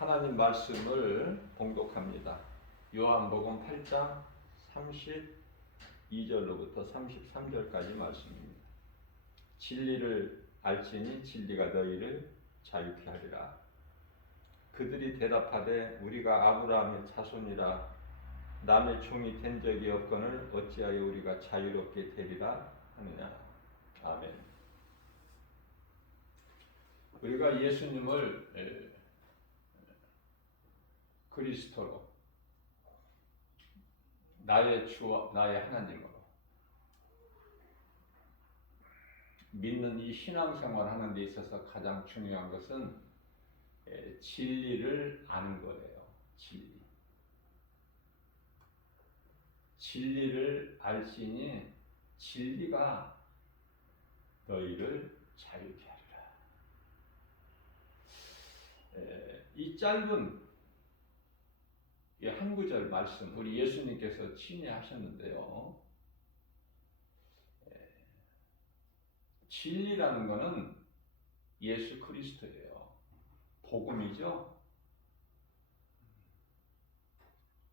하나님 말씀을 봉독합니다. 요한복음 8장 32절로부터 33절까지 말씀입니다. 진리를 알지니 진리가 너희를 자유케 하리라. 그들이 대답하되 우리가 아브라함의 자손이라 남의 종이 된 적이 없거늘 어찌하여 우리가 자유롭게 되리라 하느냐. 아멘. 우리가 예수님을 그리스도로 나의 주와 나의 하나님으로 믿는 이 신앙생활 하는 데 있어서 가장 중요한 것은 진리를 아는 거예요. 진리를 알지니 진리가 너희를 자유케 하리라. 이 짧은 한 구절 말씀 우리 예수님께서 친히하셨는데요. 진리라는 것은 예수 그리스도예요. 복음이죠.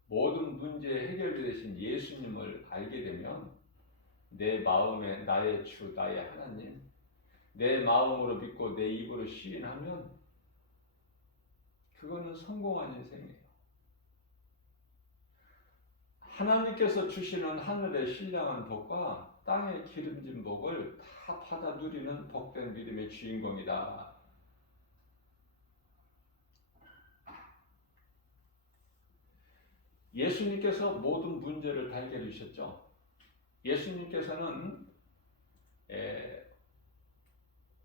모든 문제 해결되신 예수님을 알게 되면 내 마음에 나의 주, 나의 하나님, 내 마음으로 믿고 내 입으로 시인하면 그거는 성공한 인생이에요. 하나님께서 주시는 하늘의 신령한 복과 땅의 기름진 복을 다 받아 누리는 복된 믿음의 주인공이다. 예수님께서 모든 문제를 다 해결해 주셨죠. 예수님께서는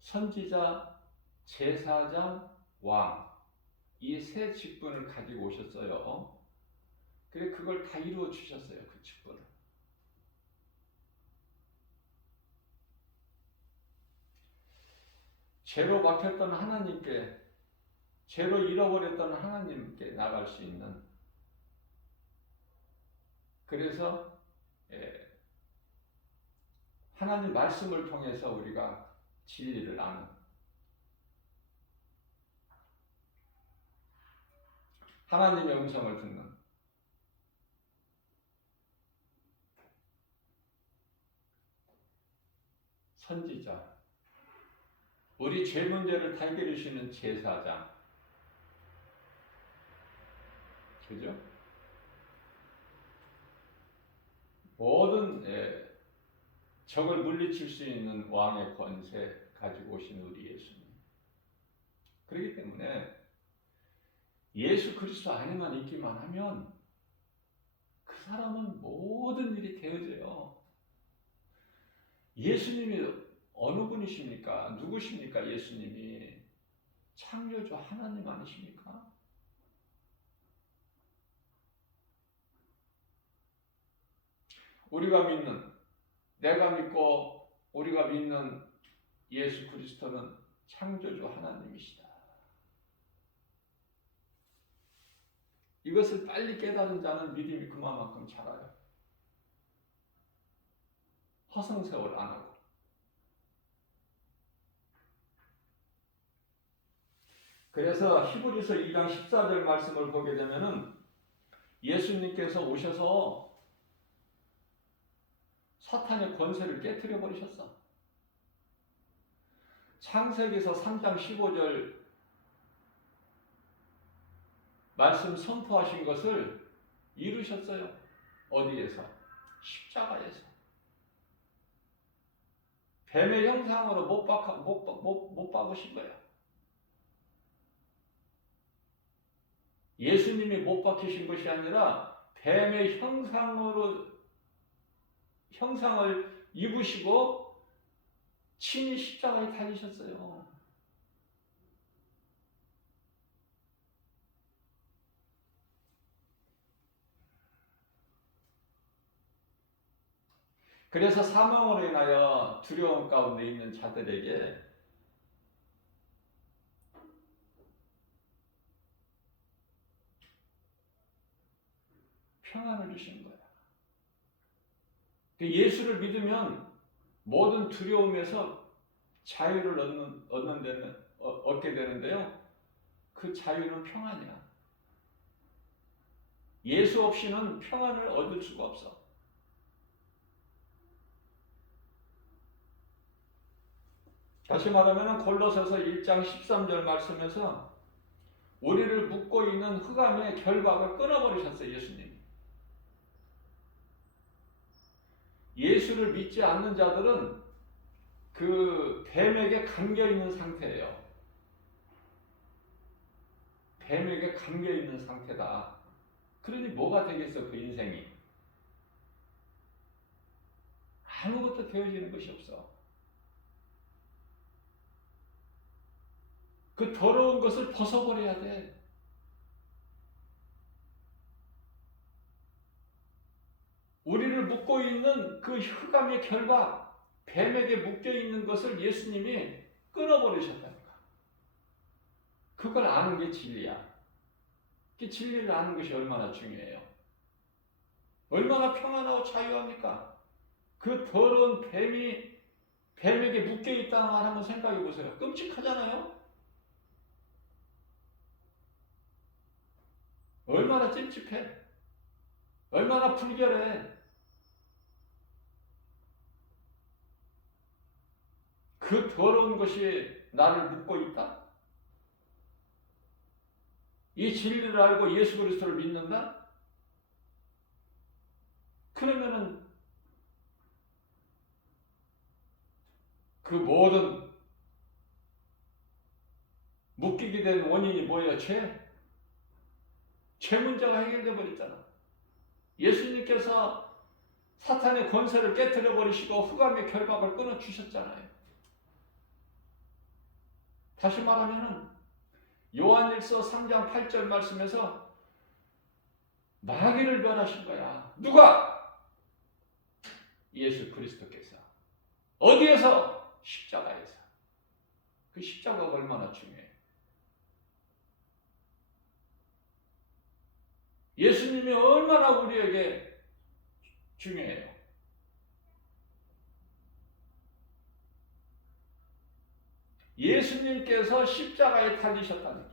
선지자, 제사장, 왕 이 세 직분을 가지고 오셨어요. 그래 그걸 다 이루어 주셨어요. 그 직분을. 죄로 막혔던 하나님께, 죄로 잃어버렸던 하나님께 나갈 수 있는, 그래서 하나님 말씀을 통해서 우리가 진리를 아는, 하나님의 음성을 듣는 선지자, 우리 죄 문제를 다 해결해 주시는 제사장, 그죠? 모든 적을 물리칠 수 있는 왕의 권세 가지고 오신 우리 예수님. 그렇기 때문에 예수 그리스도 안에만 있기만 하면 그 사람은 모든 일이 되어져요. 예수님이 어느 분이십니까? 누구십니까? 예수님이 창조주 하나님 아니십니까? 우리가 믿는, 내가 믿고 우리가 믿는 예수 그리스도는 창조주 하나님이시다. 이것을 빨리 깨달은 자는 믿음이 그만큼 자라요. 허송세월 안 하고. 그래서 히브리서 2장 14절 말씀을 보게 되면은 예수님께서 오셔서 사탄의 권세를 깨트려 버리셨어. 창세기에서 3장 15절 말씀 선포하신 것을 이루셨어요. 어디에서? 십자가에서. 뱀의 형상으로 못 박으신 거예요. 예수님이 못 박히신 것이 아니라 뱀의 형상을 입으시고 친히 십자가에 달리셨어요. 그래서 사망으로 인하여 두려움 가운데 있는 자들에게 평안을 주시는 거예요. 예수를 믿으면 모든 두려움에서 자유를 얻게 되는데요. 그 자유는 평안이야. 예수 없이는 평안을 얻을 수가 없어. 다시 말하면 골로새서 1장 13절 말씀에서 우리를 묶고 있는 흑암의 결박을 끊어버리셨어요. 예수님. 예수를 믿지 않는 자들은 그 뱀에게 감겨있는 상태예요. 뱀에게 감겨있는 상태다. 그러니 뭐가 되겠어 그 인생이. 아무것도 되어지는 것이 없어. 그 더러운 것을 벗어버려야 돼. 우리를 묶고 있는 그 흑암의 결과, 뱀에게 묶여있는 것을 예수님이 끊어버리셨다니까. 그걸 아는 게 진리야. 그 진리를 아는 것이 얼마나 중요해요. 얼마나 평안하고 자유합니까? 그 더러운 뱀에게 묶여있다는 말 한번 생각해 보세요. 끔찍하잖아요? 얼마나 찝찝해. 얼마나 불결해. 그 더러운 것이 나를 묶고 있다? 이 진리를 알고 예수 그리스도를 믿는다? 그러면은 그 모든 묶이게 된 원인이 뭐예요? 죄 문제가 해결되어 버렸잖아. 예수님께서 사탄의 권세를 깨뜨려 버리시고 흑암의 결박을 끊어 주셨잖아요. 다시 말하면은 요한일서 3장 8절 말씀에서 마귀를 멸하신 거야. 누가? 예수 그리스도께서. 어디에서? 십자가에서. 그 십자가가 얼마나 중요해. 예수님이 얼마나 우리에게 중요해요. 예수님께서 십자가에 달리셨다니까.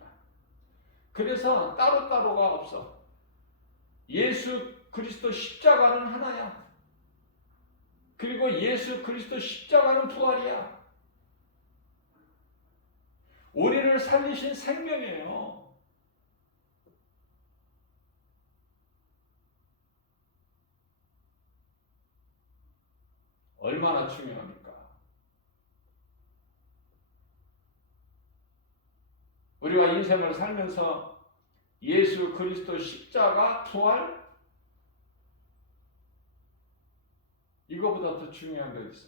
그래서 따로따로가 없어. 예수 그리스도 십자가는 하나야. 그리고 예수 그리스도 십자가는 부활이야. 우리를 살리신 생명이에요. 얼마나 중요합니까? 우리가 인생을 살면서 예수 그리스도 십자가 부활 이거보다 더 중요한 게 있어.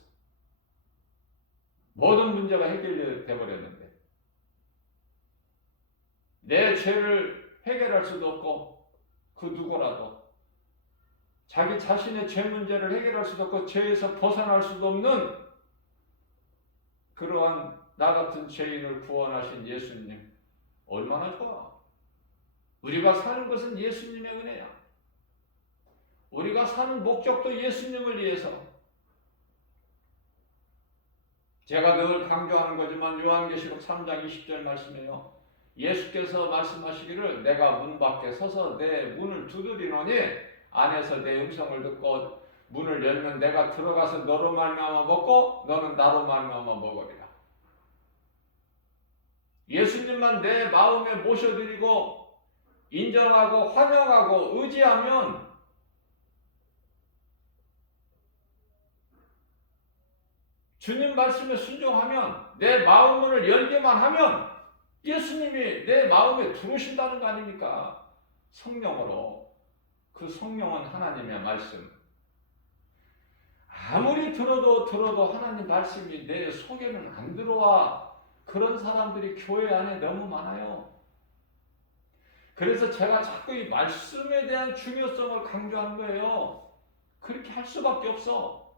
모든 문제가 해결되어 버렸는데 내 죄를 해결할 수도 없고 그 누구라도 자기 자신의 죄 문제를 해결할 수도 없고 죄에서 벗어날 수도 없는 그러한 나 같은 죄인을 구원하신 예수님 얼마나 좋아. 우리가 사는 것은 예수님의 은혜야. 우리가 사는 목적도 예수님을 위해서. 제가 늘 강조하는 거지만 요한계시록 3장 20절 말씀이에요. 예수께서 말씀하시기를 내가 문 밖에 서서 내 문을 두드리노니 안에서 내 음성을 듣고 문을 열면 내가 들어가서 너로 말미암아 먹고 너는 나로 말미암아 먹으리라. 예수님만 내 마음에 모셔드리고 인정하고 환영하고 의지하면 주님 말씀에 순종하면 내 마음을 열기만 하면 예수님이 내 마음에 들어오신다는 거 아닙니까? 성령으로. 그 성령은 하나님의 말씀. 아무리 들어도 하나님 말씀이 내 속에는 안 들어와. 그런 사람들이 교회 안에 너무 많아요. 그래서 제가 자꾸 이 말씀에 대한 중요성을 강조하는 거예요. 그렇게 할 수밖에 없어.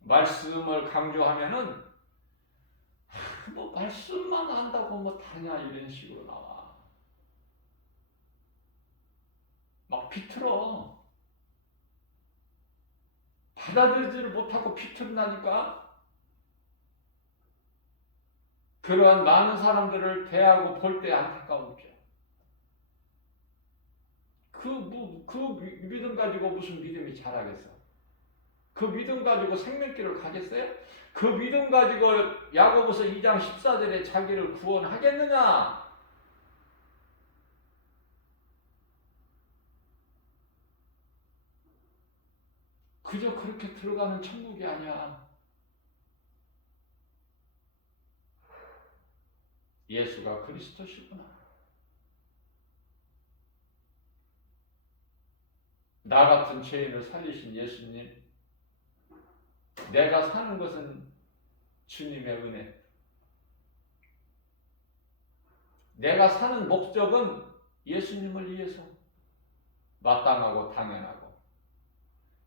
말씀을 강조하면은 뭐 말씀만 안다고 뭐 다냐 이런 식으로 나와. 막 비틀어. 받아들이지를 못하고 비틀나니까 그러한 많은 사람들을 대하고 볼 때 안타까웠죠. 그 믿음 가지고 무슨 믿음이 자라겠어? 그 믿음 가지고 생명길을 가겠어요? 그 믿음 가지고 야고보서 2장 14절에 자기를 구원하겠느냐? 그저 그렇게 들어가는 천국이 아니야. 예수가 그리스도시구나. 나 같은 죄인을 살리신 예수님, 내가 사는 것은 주님의 은혜. 내가 사는 목적은 예수님을 위해서 마땅하고 당연하고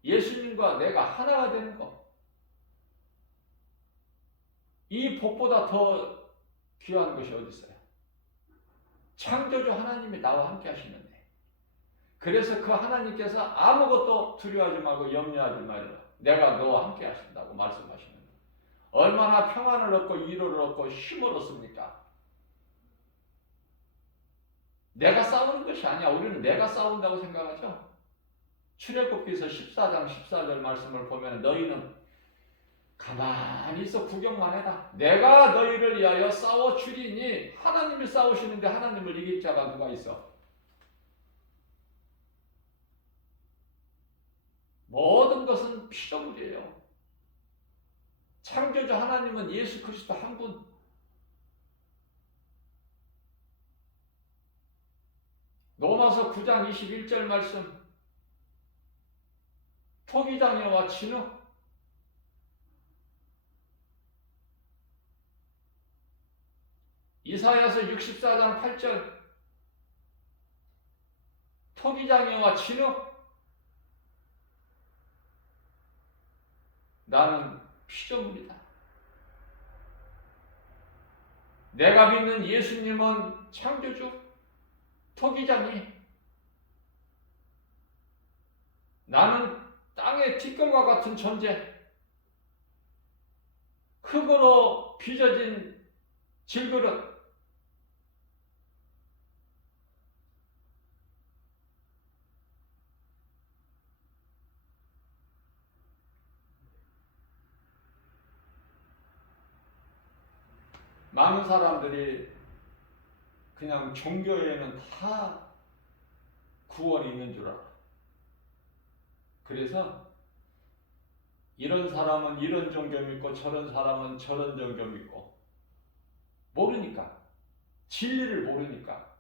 예수님과 내가 하나가 되는 것. 이 복보다 더 귀한 것이 어디 있어요? 창조주 하나님이 나와 함께 하시는데, 그래서 그 하나님께서 아무것도 두려워하지 말고 염려하지 말라. 내가 너와 함께 하신다고 말씀하시는 거예요. 얼마나 평안을 얻고 위로를 얻고 힘을 얻습니까? 내가 싸우는 것이 아니야. 우리는 내가 싸운다고 생각하죠. 출애굽기서 14장 14절 말씀을 보면 너희는 가만히 있어 구경만 해라. 내가 너희를 위하여 싸워주리니. 하나님이 싸우시는데 하나님을 이길 자가 누가 있어? 모든 것은 피조물이에요. 창조주 하나님은 예수 그리스도 한 분. 로마서 9장 21절 말씀. 토기장애와 진흙. 이사야서 64장 8절. 토기장애와 진흙. 나는 피조물이다. 내가 믿는 예수님은 창조주, 토기장애. 나는 땅의 티끌과 같은 존재. 흙으로 빚어진 질그릇. 많은 사람들이 그냥 종교에는 다 구원이 있는 줄 알아. 그래서 이런 사람은 이런 종교 믿고 저런 사람은 저런 종교 믿고 모르니까. 진리를 모르니까.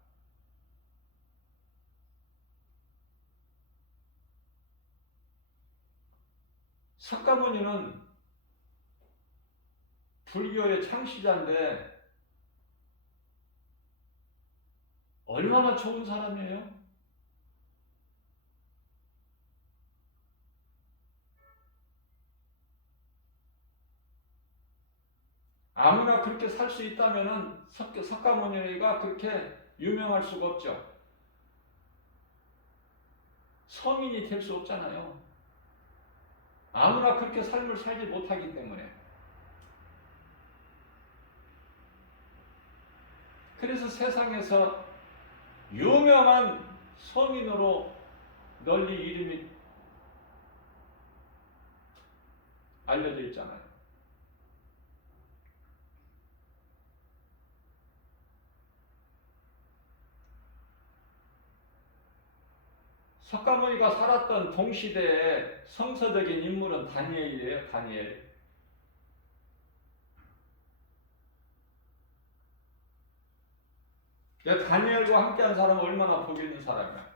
석가모니는 불교의 창시자인데 얼마나 좋은 사람이에요? 아무나 그렇게 살 수 있다면 석가모니가 그렇게 유명할 수가 없죠. 성인이 될 수 없잖아요. 아무나 그렇게 삶을 살지 못하기 때문에. 그래서 세상에서 유명한 성인으로 널리 이름이 알려져 있잖아요. 석가모니가 살았던 동시대의 성서적인 인물은 다니엘이에요. 다니엘. 다니엘과 함께한 사람은 얼마나 복 있는 사람이야.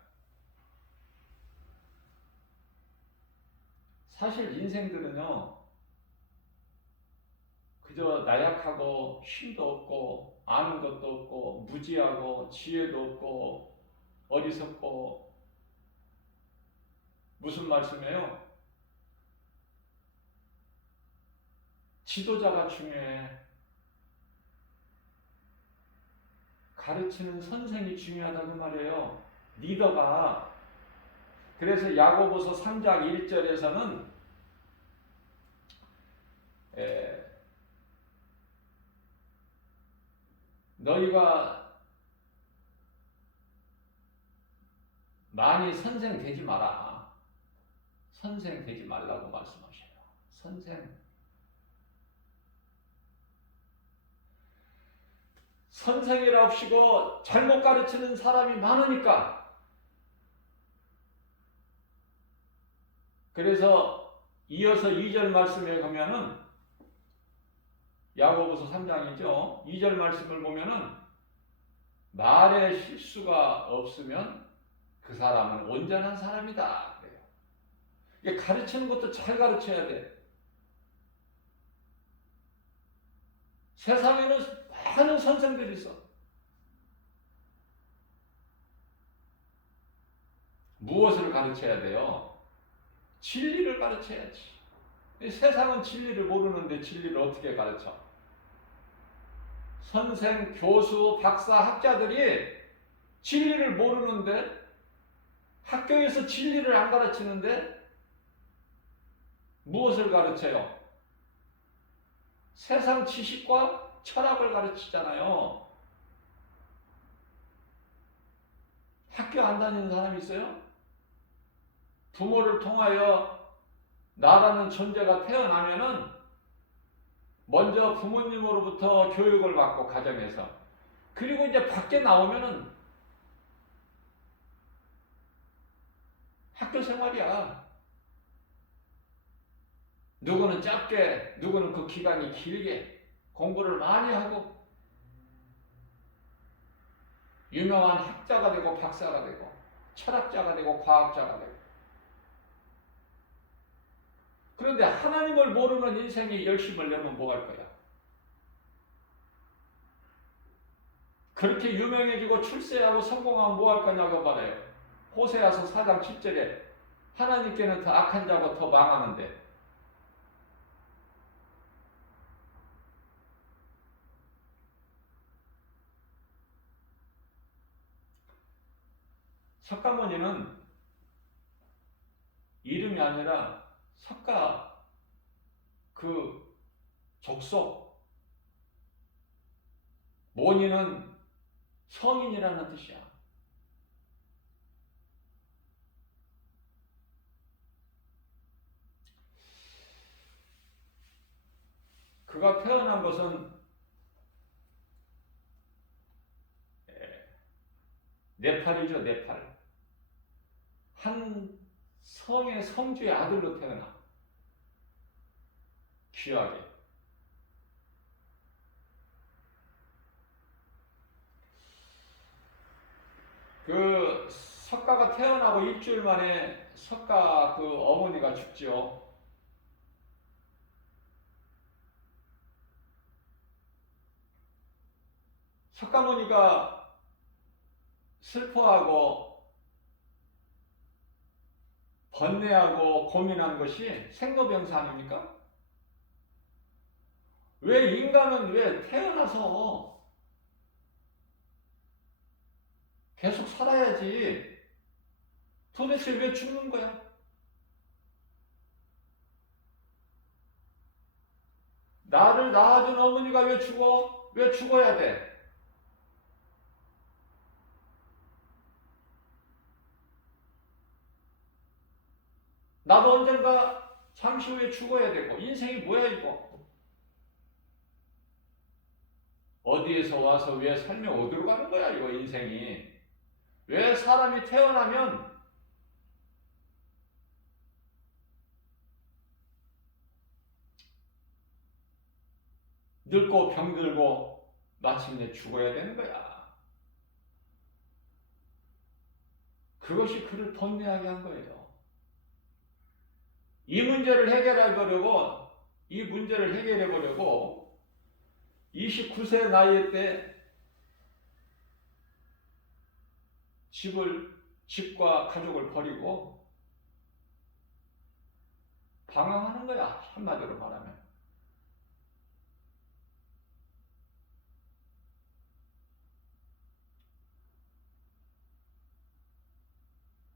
사실 인생들은요, 그저 나약하고 힘도 없고 아는 것도 없고 무지하고 지혜도 없고 어리석고. 무슨 말씀이에요? 지도자가 중요해. 가르치는 선생이 중요하다는 말이에요. 리더가. 그래서 야고보서 3장 1절에서는 너희가 많이 선생 되지 마라. 선생 되지 말라고 말씀하셔요. 선생이라 합시고 잘못 가르치는 사람이 많으니까. 그래서 이어서 2절 말씀에 보면은 야고보서 3장이죠. 2절 말씀을 보면은 말에 실수가 없으면 그 사람은 온전한 사람이다. 그래요. 이게 가르치는 것도 잘 가르쳐야 돼. 세상에는 많은 선생들이 있어. 무엇을 가르쳐야 돼요? 진리를 가르쳐야지. 세상은 진리를 모르는데 진리를 어떻게 가르쳐? 선생, 교수, 박사, 학자들이 진리를 모르는데 학교에서 진리를 안 가르치는데 무엇을 가르쳐요? 세상 지식과 철학을 가르치잖아요. 학교 안 다니는 사람이 있어요? 부모를 통하여 나라는 존재가 태어나면은 먼저 부모님으로부터 교육을 받고 가정에서, 그리고 이제 밖에 나오면은 학교 생활이야. 누구는 짧게, 누구는 그 기간이 길게 공부를 많이 하고 유명한 학자가 되고 박사가 되고 철학자가 되고 과학자가 되고. 그런데 하나님을 모르는 인생이 열심을 내면 뭐 할 거야? 그렇게 유명해지고 출세하고 성공하면 뭐 할 거냐고 말해요. 호세아서 4장 7절에 하나님께는 더 악한 자가 더 망하는데, 석가모니는 이름이 아니라 석가 그 족속, 모니는 성인이라는 뜻이야. 그가 태어난 것은 네팔이죠, 네팔. 한 성의 성주의 아들로 태어나. 귀하게. 그 석가가 태어나고 일주일 만에 석가 그 어머니가 죽죠. 석가모니가 슬퍼하고 번뇌하고 고민한 것이 생로병사 아닙니까? 왜 인간은 왜 태어나서 계속 살아야지 도대체 왜 죽는 거야? 나를 낳아준 어머니가 왜 죽어? 왜 죽어야 돼? 나도 언젠가 잠시 후에 죽어야 되고, 인생이 뭐야 이거? 어디에서 와서 왜 살면 어디로 가는 거야 이거 인생이? 왜 사람이 태어나면 늙고 병들고 마침내 죽어야 되는 거야? 그것이 그를 번뇌하게 한 거예요. 이 문제를 해결해 보려고 29세 나이 때 집과 가족을 버리고 방황하는 거야, 한마디로 말하면.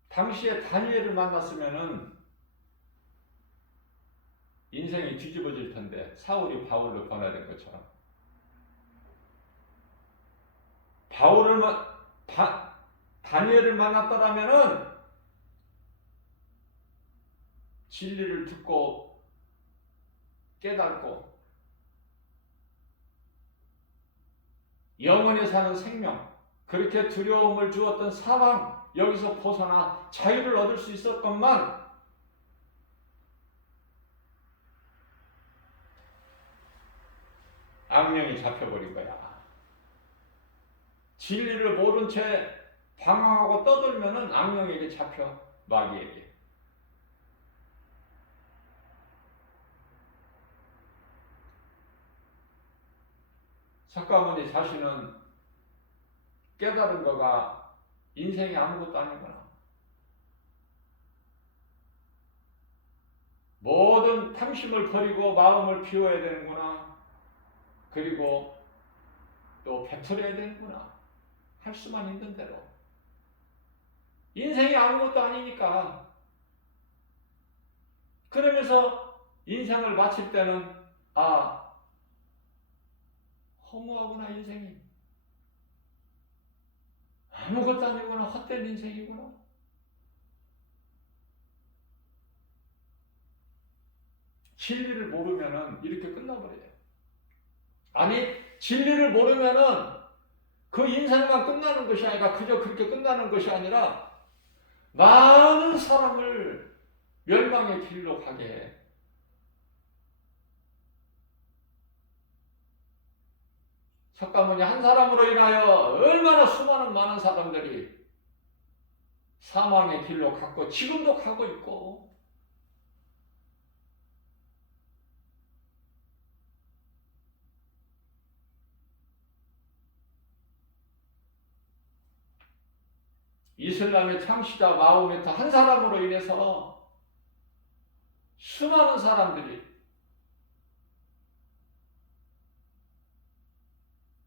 당시에 다니엘을 만났으면은 인생이 뒤집어질 텐데, 사울이 바울로 변화된 것처럼. 다니엘을 만났더라면은 진리를 듣고 깨닫고 영원히 사는 생명, 그렇게 두려움을 주었던 사망, 여기서 벗어나 자유를 얻을 수 있었건만 악령이 잡혀버린 거야. 진리를 모른 채 방황하고 떠돌면은 악령에게 잡혀, 마귀에게. 석가모니 자신은 깨달은 거가 인생이 아무것도 아니구나. 모든 탐심을 버리고 마음을 비워야 되는구나. 그리고 또 베풀어야 되는구나. 할 수만 있는 대로. 인생이 아무것도 아니니까. 그러면서 인생을 마칠 때는 허무하구나 인생이. 아무것도 아니구나. 헛된 인생이구나. 진리를 모르면은 이렇게 끝나버려요. 아니, 진리를 모르면은 그 인생만 끝나는 것이 아니라 그저 그렇게 끝나는 것이 아니라 많은 사람을 멸망의 길로 가게 해. 석가모니 한 사람으로 인하여 얼마나 수많은 많은 사람들이 사망의 길로 갔고 지금도 가고 있고, 이슬람의 창시자 마호메트 한 사람으로 인해서 수많은 사람들이,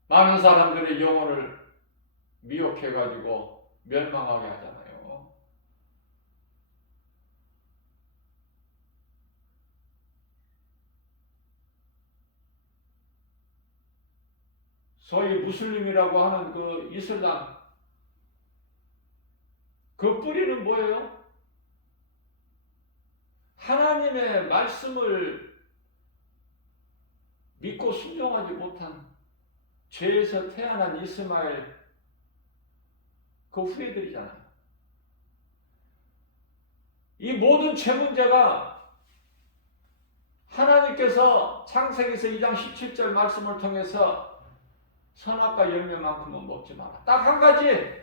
많은 사람들의 영혼을 미혹해가지고 멸망하게 하잖아요. 소위 무슬림이라고 하는 그 이슬람, 그 뿌리는 뭐예요? 하나님의 말씀을 믿고 순종하지 못한 죄에서 태어난 이스마엘 그 후예들이잖아요. 이 모든 죄 문제가 하나님께서 창세기에서 2장 17절 말씀을 통해서 선악과 열매만큼은 먹지 마라. 딱 한 가지,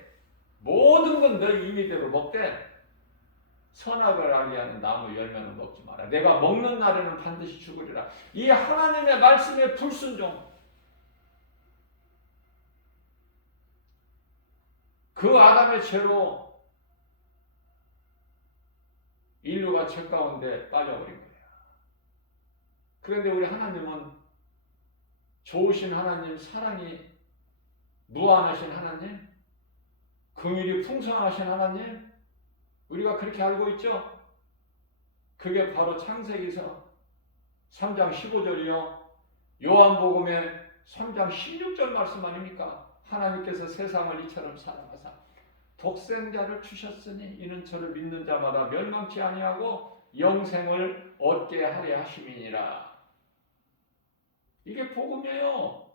모든 건 너 임의대로 먹되 선악을 알게 하는 나무 열매는 먹지 마라. 내가 먹는 날에는 반드시 죽으리라. 이 하나님의 말씀에 불순종, 그 아담의 죄로 인류가 죄 가운데 빠져버린 거예요. 그런데 우리 하나님은 좋으신 하나님, 사랑이 무한하신 하나님, 긍휼이 풍성하신 하나님, 우리가 그렇게 알고 있죠? 그게 바로 창세기서 3장 15절이요. 요한복음의 3장 16절 말씀 아닙니까? 하나님께서 세상을 이처럼 사랑하사 독생자를 주셨으니 이는 저를 믿는 자마다 멸망치 아니하고 영생을 얻게 하려 하심이니라. 이게 복음이에요.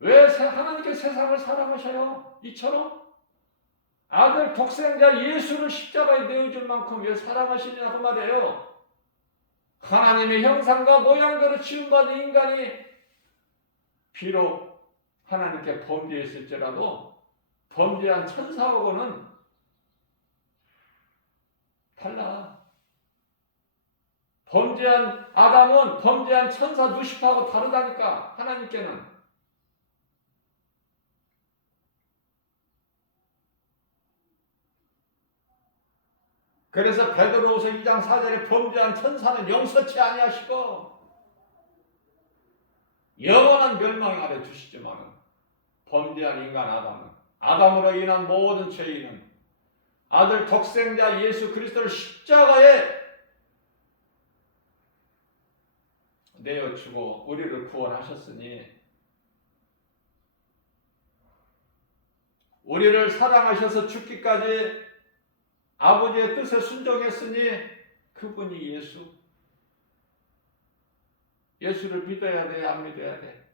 왜 하나님께서 세상을 사랑하셔요? 이처럼 아들 독생자 예수를 십자가에 내어줄 만큼 왜 사랑하시냐고 말이에요. 하나님의 형상과 모양대로 지음받은 인간이 비록 하나님께 범죄했을지라도 범죄한 천사하고는 달라. 범죄한 아담은 범죄한 천사 루시파하고 다르다니까. 하나님께는. 그래서 베드로후서 2장 4절에 범죄한 천사는 용서치 아니하시고 영원한 멸망 아래 두시지만은 범죄한 인간 아담으로 인한 모든 죄인은 아들 독생자 예수 그리스도를 십자가에 내어주고 우리를 구원하셨으니 우리를 사랑하셔서 죽기까지 아버지의 뜻에 순종했으니 그분이 예수를 믿어야 돼, 안 믿어야 돼?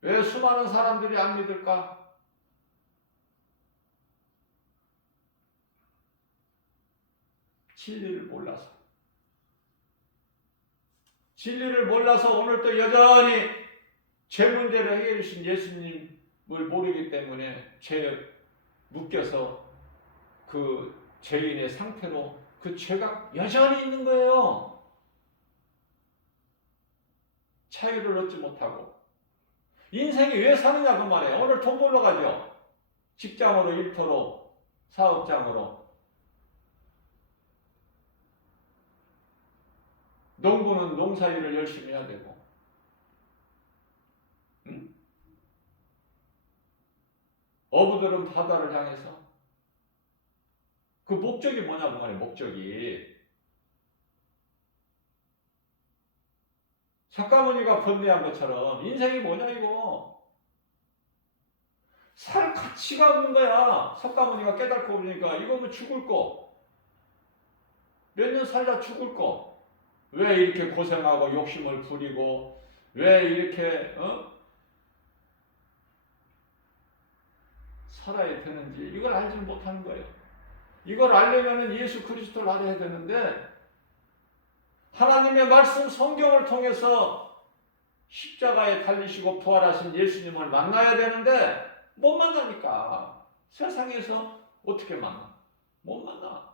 왜 수많은 사람들이 안 믿을까? 진리를 몰라서. 진리를 몰라서 오늘도 여전히 죄 문제를 해결해 주신 예수님을 모르기 때문에 죄에 묶여서 그 죄인의 상태로 그 죄가 여전히 있는 거예요. 자유를 얻지 못하고. 인생이 왜 사느냐 그 말이에요. 오늘 돈 벌러 가죠. 직장으로, 일터로, 사업장으로. 농부는 농사일을 열심히 해야 되고, 응? 어부들은 바다를 향해서. 그 목적이 뭐냐고 말이에요. 목적이. 석가모니가 번뇌한 것처럼 인생이 뭐냐 이거. 살 가치가 없는 거야. 석가모니가 깨닫고 보니까 이거 뭐 죽을 거. 몇 년 살다 죽을 거. 왜 이렇게 고생하고 욕심을 부리고 왜 이렇게 살아야 되는지 이걸 알지 못하는 거예요. 이걸 알려면 예수 그리스도를 알아야 되는데 하나님의 말씀 성경을 통해서 십자가에 달리시고 부활하신 예수님을 만나야 되는데 못 만나니까. 세상에서 어떻게 만나? 못 만나.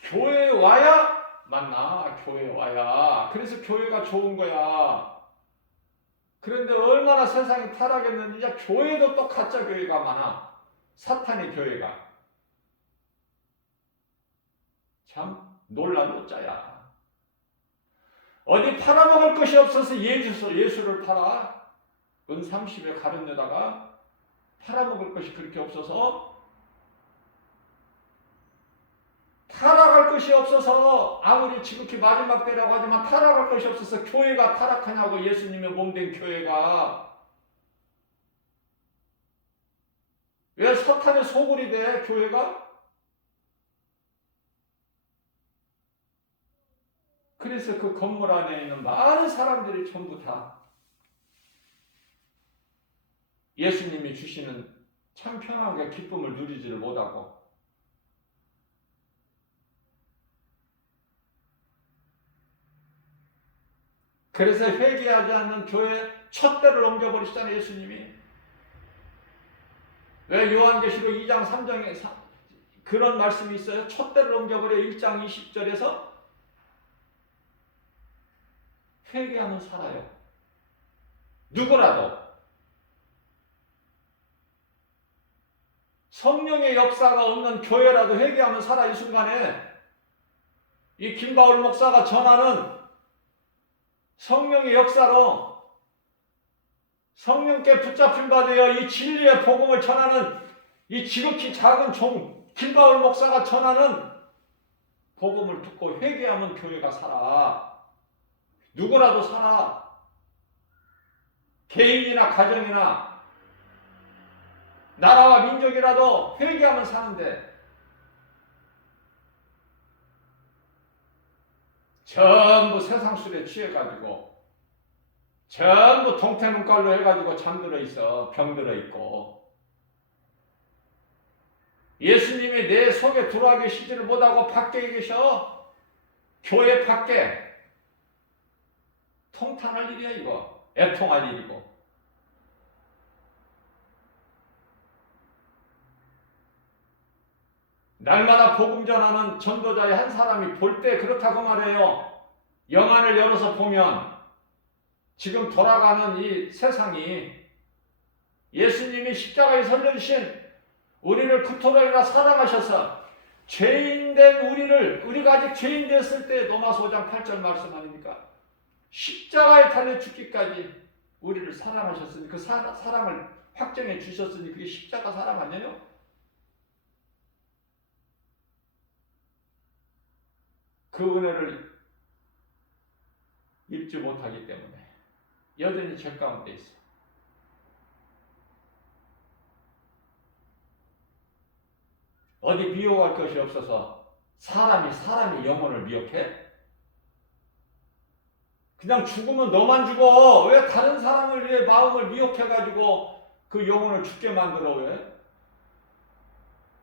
교회에 와야 만나. 교회에 와야. 그래서 교회가 좋은 거야. 그런데 얼마나 세상이 타락했는지 교회도 또 가짜 교회가 많아. 사탄의 교회가. 참 놀라운 짜야. 어디 팔아먹을 것이 없어서 예수를 팔아. 은 30에 가련에다가 팔아먹을 것이 그렇게 없어서 타락할 것이 없어서 아무리 지극히 마지막 때라고 하지만 타락할 것이 없어서 교회가 타락하냐고. 예수님의 몸된 교회가. 왜 사탄의 소굴이 돼 교회가? 그래서 그 건물 안에 있는 많은 사람들이 전부 다 예수님이 주시는 참 평안과 기쁨을 누리지를 못하고 그래서 회개하지 않는 교회 첫 대를 옮겨버리시잖아요. 예수님이. 왜 요한계시록 2장 3장에 그런 말씀이 있어요. 첫 대를 옮겨버려. 1장 20절에서 회개하면 살아요. 누구라도. 성령의 역사가 없는 교회라도 회개하면 살아. 이 순간에 이 김바울 목사가 전하는 성령의 역사로 성령께 붙잡힌 바 되어 이 진리의 복음을 전하는 이 지극히 작은 종 김바울 목사가 전하는 복음을 듣고 회개하면 교회가 살아. 누구라도 살아. 개인이나 가정이나 나라와 민족이라도 회개하면 사는데 전부 세상 술에 취해가지고 전부 동태눈깔로 해가지고 잠들어 있어. 병들어 있고 예수님이 내 속에 들어와 계시지를 못하고 밖에 계셔. 교회 밖에. 통탄할 일이야 이거. 애통할 일이고. 날마다 복음 전하는 전도자의 한 사람이 볼 때 그렇다고 말해요. 영안을 열어서 보면 지금 돌아가는 이 세상이 예수님이 십자가에 설려주신 우리를 그토록이나 사랑하셔서 죄인된 우리가 아직 죄인 됐을 때 로마서 5장 8절 말씀 아닙니까? 십자가에 달려 죽기까지 우리를 사랑하셨으니 그 사랑을 확정해 주셨으니 그게 십자가 사랑 아니에요? 그 은혜를 입지 못하기 때문에 여전히 죄 가운데 있어. 어디 미워할 것이 없어서 사람이 영혼을 미혹해? 그냥 죽으면 너만 죽어. 왜 다른 사람을 위해 마음을 미혹해가지고 그 영혼을 죽게 만들어 왜?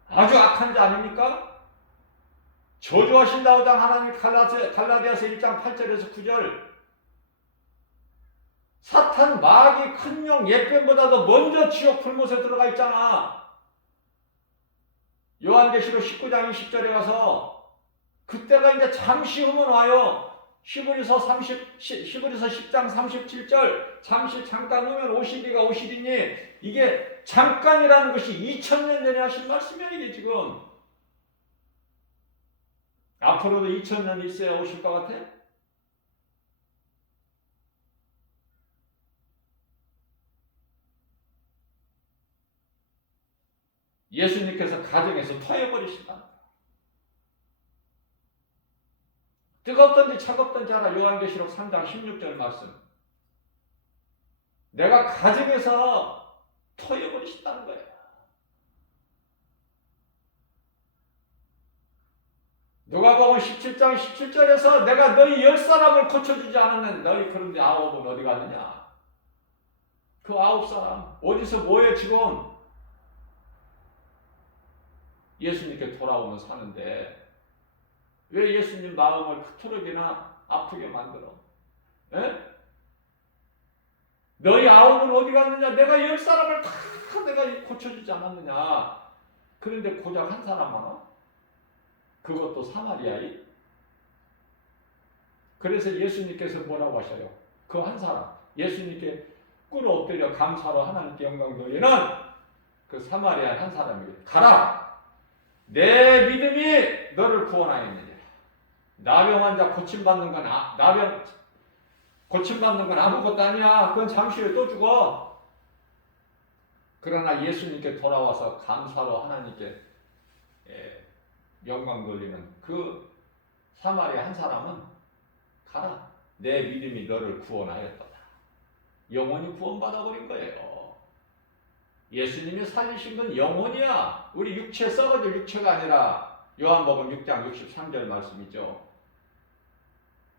아주 악한 자 아닙니까? 저주하신다고 하나님 갈라디아서 1장 8절에서 9절 사탄 마귀 큰 용 옛뱀보다도 먼저 지옥 불못에 들어가 있잖아. 요한계시록 19장 20절에 가서 그때가 이제 잠시 후면 와요. 히브리서 10장 37절 잠깐 후면 50이가 50이니 이게 잠깐이라는 것이 2000년 전에 하신 말씀이야 이게 지금. 앞으로도 2000년 있어야 오실 것 같아? 예수님께서 가정에서 토해버리신다. 뜨겁든지 차갑든지 하라. 요한계시록 3장 16절 말씀. 내가 가정에서 토해버리신다는 거예요. 누가복음 17장 17절에서 내가 너희 10사람을 고쳐주지 않았는데 너희 그런데 9은 어디 갔느냐? 그 9사람 어디서 뭐해 지금? 예수님께 돌아오면 사는데 왜 예수님 마음을 그토록이나 아프게 만들어? 에? 너희 9은 어디 갔느냐? 내가 10사람을 다 내가 고쳐주지 않았느냐? 그런데 고작 한 사람만 와? 그것도 사마리아인? 그래서 예수님께서 뭐라고 하셔요? 그 한 사람 예수님께 꿇어 엎드려 감사로 하나님께 영광 돌리는 그 사마리아 한 사람에게 가라! 내 믿음이 너를 구원하였느니라. 나병 환자 고침받는 건 고침받는 건 아무것도 아니야. 그건 잠시 후에 또 죽어. 그러나 예수님께 돌아와서 감사로 하나님께 영광 돌리는 그 사마리아 한 사람은 가라. 내 믿음이 너를 구원하였다. 영원히 구원받아 버린 거예요. 예수님이 살리신 건 영혼이야. 우리 육체 썩어질 육체가 아니라 요한복음 6장 63절 말씀이죠.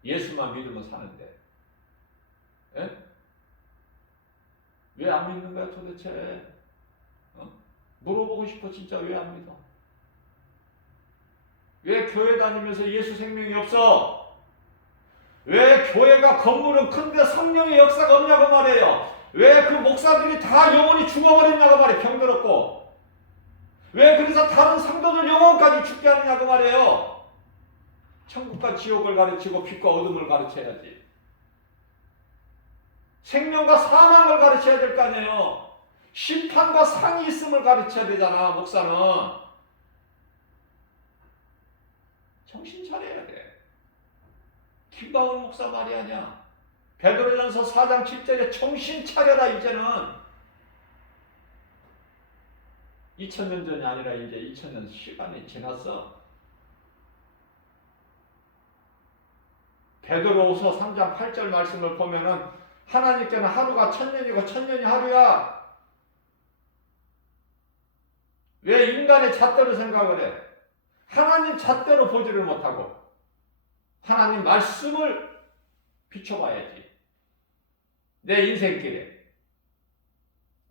예수만 믿으면 사는데 왜 안 믿는 거야 도대체? 물어보고 싶어. 진짜 왜 안 믿어? 왜 교회 다니면서 예수 생명이 없어? 왜 교회가 건물은 큰데 성령의 역사가 없냐고 말해요. 왜 그 목사들이 다 영혼이 죽어버렸냐고 말해. 병들었고. 왜 그래서 다른 성도들 영혼까지 죽게 하느냐고 말해요. 천국과 지옥을 가르치고 빛과 어둠을 가르쳐야지. 생명과 사망을 가르쳐야 될 거 아니에요. 심판과 상이 있음을 가르쳐야 되잖아. 목사는 정신 차려야 돼. 김바울 목사 말이 아니야. 베드로전서 4장 7절에 정신 차려라. 이제는 2000년 전이 아니라 이제 2000년 시간이 지났어. 베드로후서 3장 8절 말씀을 보면은 하나님께는 하루가 1000년이고 1000년이 하루야. 왜 인간의 잣대로 생각을 해? 하나님 잣대로 보지를 못하고 하나님 말씀을 비춰봐야지. 내 인생길에.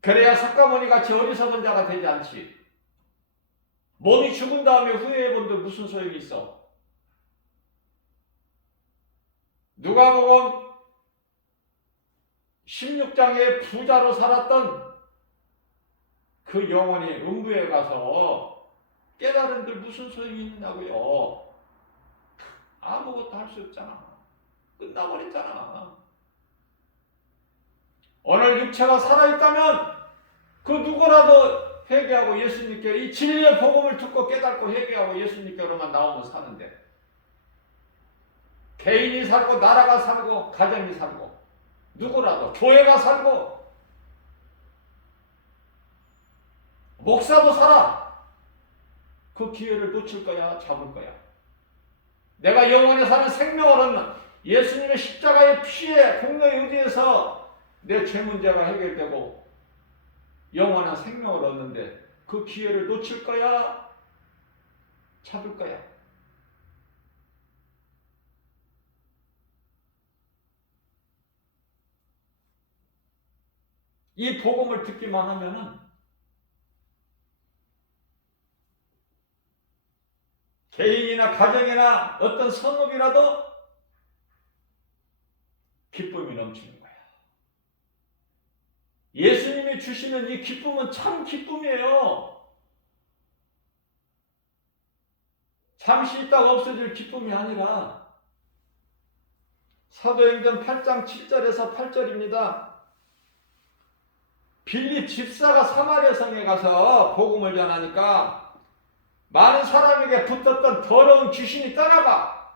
그래야 석가모니 같이 어리석은 자가 되지 않지. 몸이 죽은 다음에 후회해본들 무슨 소용이 있어? 누가복음 16장에 부자로 살았던 그 영혼이 음부에 가서 깨달은들 무슨 소용이 있냐고요. 아무것도 할 수 없잖아. 끝나버렸잖아. 오늘 육체가 살아있다면 그 누구라도 회개하고 예수님께 이 진리의 복음을 듣고 깨닫고 회개하고 예수님께로만 나오면 사는데 개인이 살고 나라가 살고 가정이 살고 누구라도 교회가 살고 목사도 살아. 그 기회를 놓칠 거야 잡을 거야. 내가 영원히 사는 생명을 얻는 예수님의 십자가의 피에 공로에 의지해서 내 죄 문제가 해결되고 영원한 생명을 얻는데 그 기회를 놓칠 거야? 잡을 거야? 이 복음을 듣기만 하면은 개인이나 가정이나 어떤 성업이라도 기쁨이 넘치는 거야. 예수님이 주시는 이 기쁨은 참 기쁨이에요. 잠시 있다가 없어질 기쁨이 아니라 사도행전 8장 7절에서 8절입니다. 빌립 집사가 사마리아 성에 가서 복음을 전하니까 많은 사람에게 붙었던 더러운 귀신이 떠나가.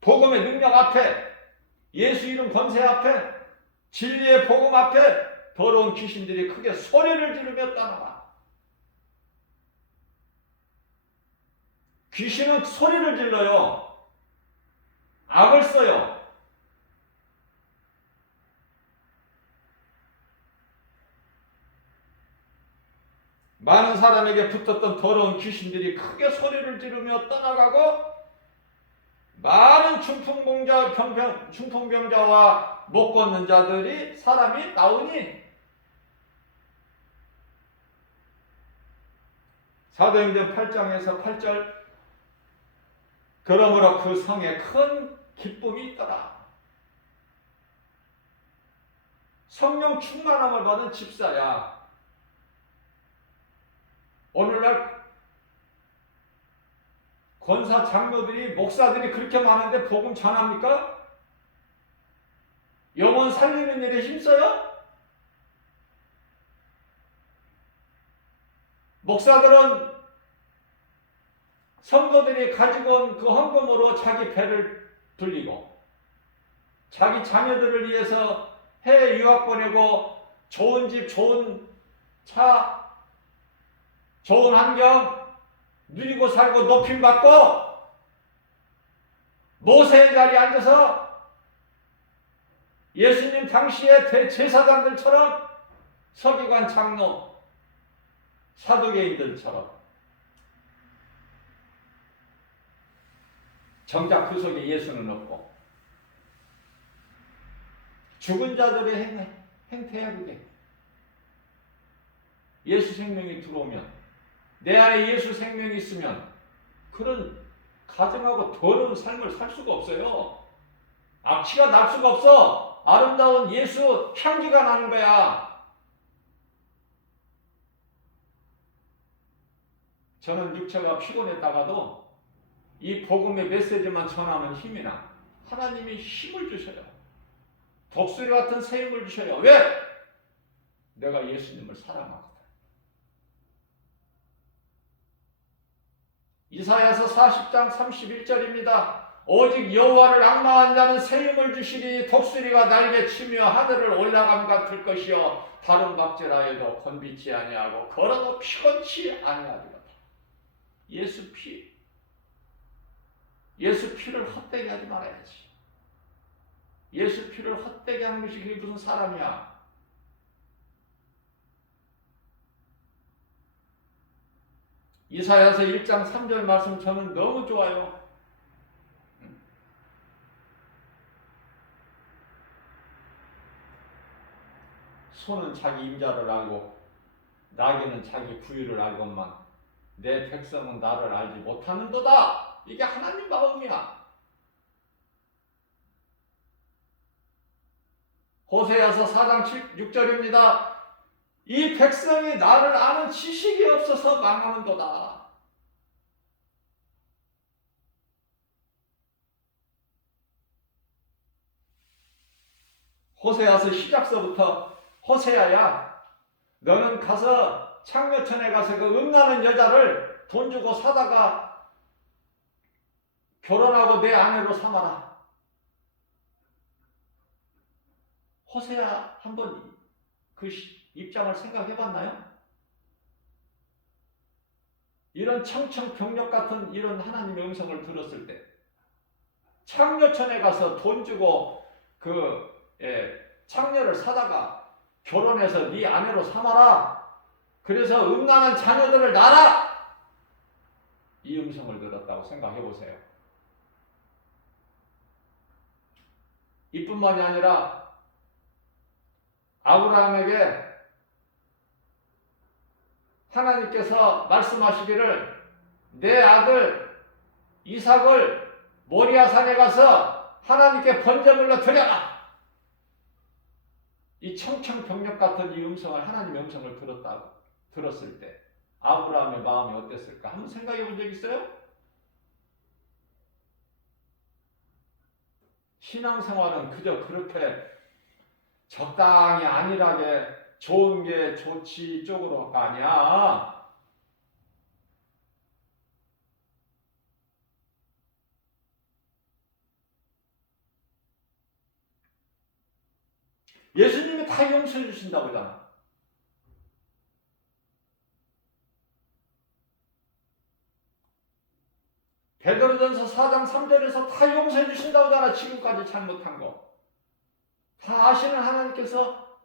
복음의 능력 앞에, 예수 이름 권세 앞에, 진리의 복음 앞에 더러운 귀신들이 크게 소리를 지르며 떠나가. 귀신은 소리를 질러요. 악을 써요. 많은 사람에게 붙었던 더러운 귀신들이 크게 소리를 지르며 떠나가고 많은 중풍병자와 못 걷는 자들이 사람이 나오니 사도행전 8장에서 8절 그러므로 그 성에 큰 기쁨이 있더라. 성령 충만함을 받은 집사야. 오늘날 권사 장로들이 목사들이 그렇게 많은데 복음 전합니까? 영혼 살리는 일에 힘써요? 목사들은 성도들이 가지고 온 그 헌금으로 자기 배를 불리고 자기 자녀들을 위해서 해외 유학 보내고 좋은 집, 좋은 차, 좋은 환경 누리고 살고 높임 받고 모세의 자리에 앉아서 예수님 당시의 대제사장들처럼 서기관 장로 사도계인들처럼 정작 그 속에 예수는 없고 죽은 자들의 행태야 그게. 예수 생명이 들어오면 내 안에 예수 생명이 있으면 그런 가정하고 더러운 삶을 살 수가 없어요. 악취가 날 수가 없어. 아름다운 예수 향기가 나는 거야. 저는 육체가 피곤했다가도 이 복음의 메시지만 전하면 힘이 나. 하나님이 힘을 주셔요. 독수리 같은 새 힘을 주셔요. 왜? 내가 예수님을 사랑하거든. 이사야서 40장 31절입니다. 오직 여호와를 앙망한 자는 새 힘을 주시리. 독수리가 날개 치며 하늘을 올라감 같을 것이요 다른 각질하여도 건비치 아니하고 걸어도 피곤치 아니하리로다. 예수 피를 헛되게 하지 말아야지. 예수 피를 헛되게 하는 것이 그게 무슨 사람이야. 이사야서 1장 3절 말씀 저는 너무 좋아요. 소는 자기 임자를 알고 나귀는 자기 부위를 알건만 내 백성은 나를 알지 못하는도다. 이게 하나님 마음이야. 호세아서 4장 6절입니다. 이 백성이 나를 아는 지식이 없어서 망하는도다. 호세아서 시작서부터 호세아야, 너는 가서 창녀촌에 가서 그 음란한 여자를 돈 주고 사다가 결혼하고 내 아내로 삼아라. 호세아 한번 그 입장을 생각해 봤나요? 이런 청청병력 같은 이런 하나님의 음성을 들었을 때 창녀촌에 가서 돈 주고 창녀를 사다가 결혼해서 네 아내로 삼아라. 그래서 음란한 자녀들을 낳아라. 이 음성을 들었다고 생각해 보세요. 이뿐만이 아니라 아브라함에게 하나님께서 말씀하시기를 내 아들 이삭을 모리아 산에 가서 하나님께 번제물로 드려라. 이 청청병력 같은 이 음성을, 하나님의 음성을 들었을 때 아브라함의 마음이 어땠을까? 한번 생각해 본 적 있어요? 신앙생활은 그저 그렇게 적당히 안일하게 좋은 게 좋지 쪽으로가 아니야. 예수님이 다 용서해 주신다고 하잖아. 베드로전서 4장 3절에서 다 용서해 주신다고 하잖아. 지금까지 잘못한 거. 다 아시는 하나님께서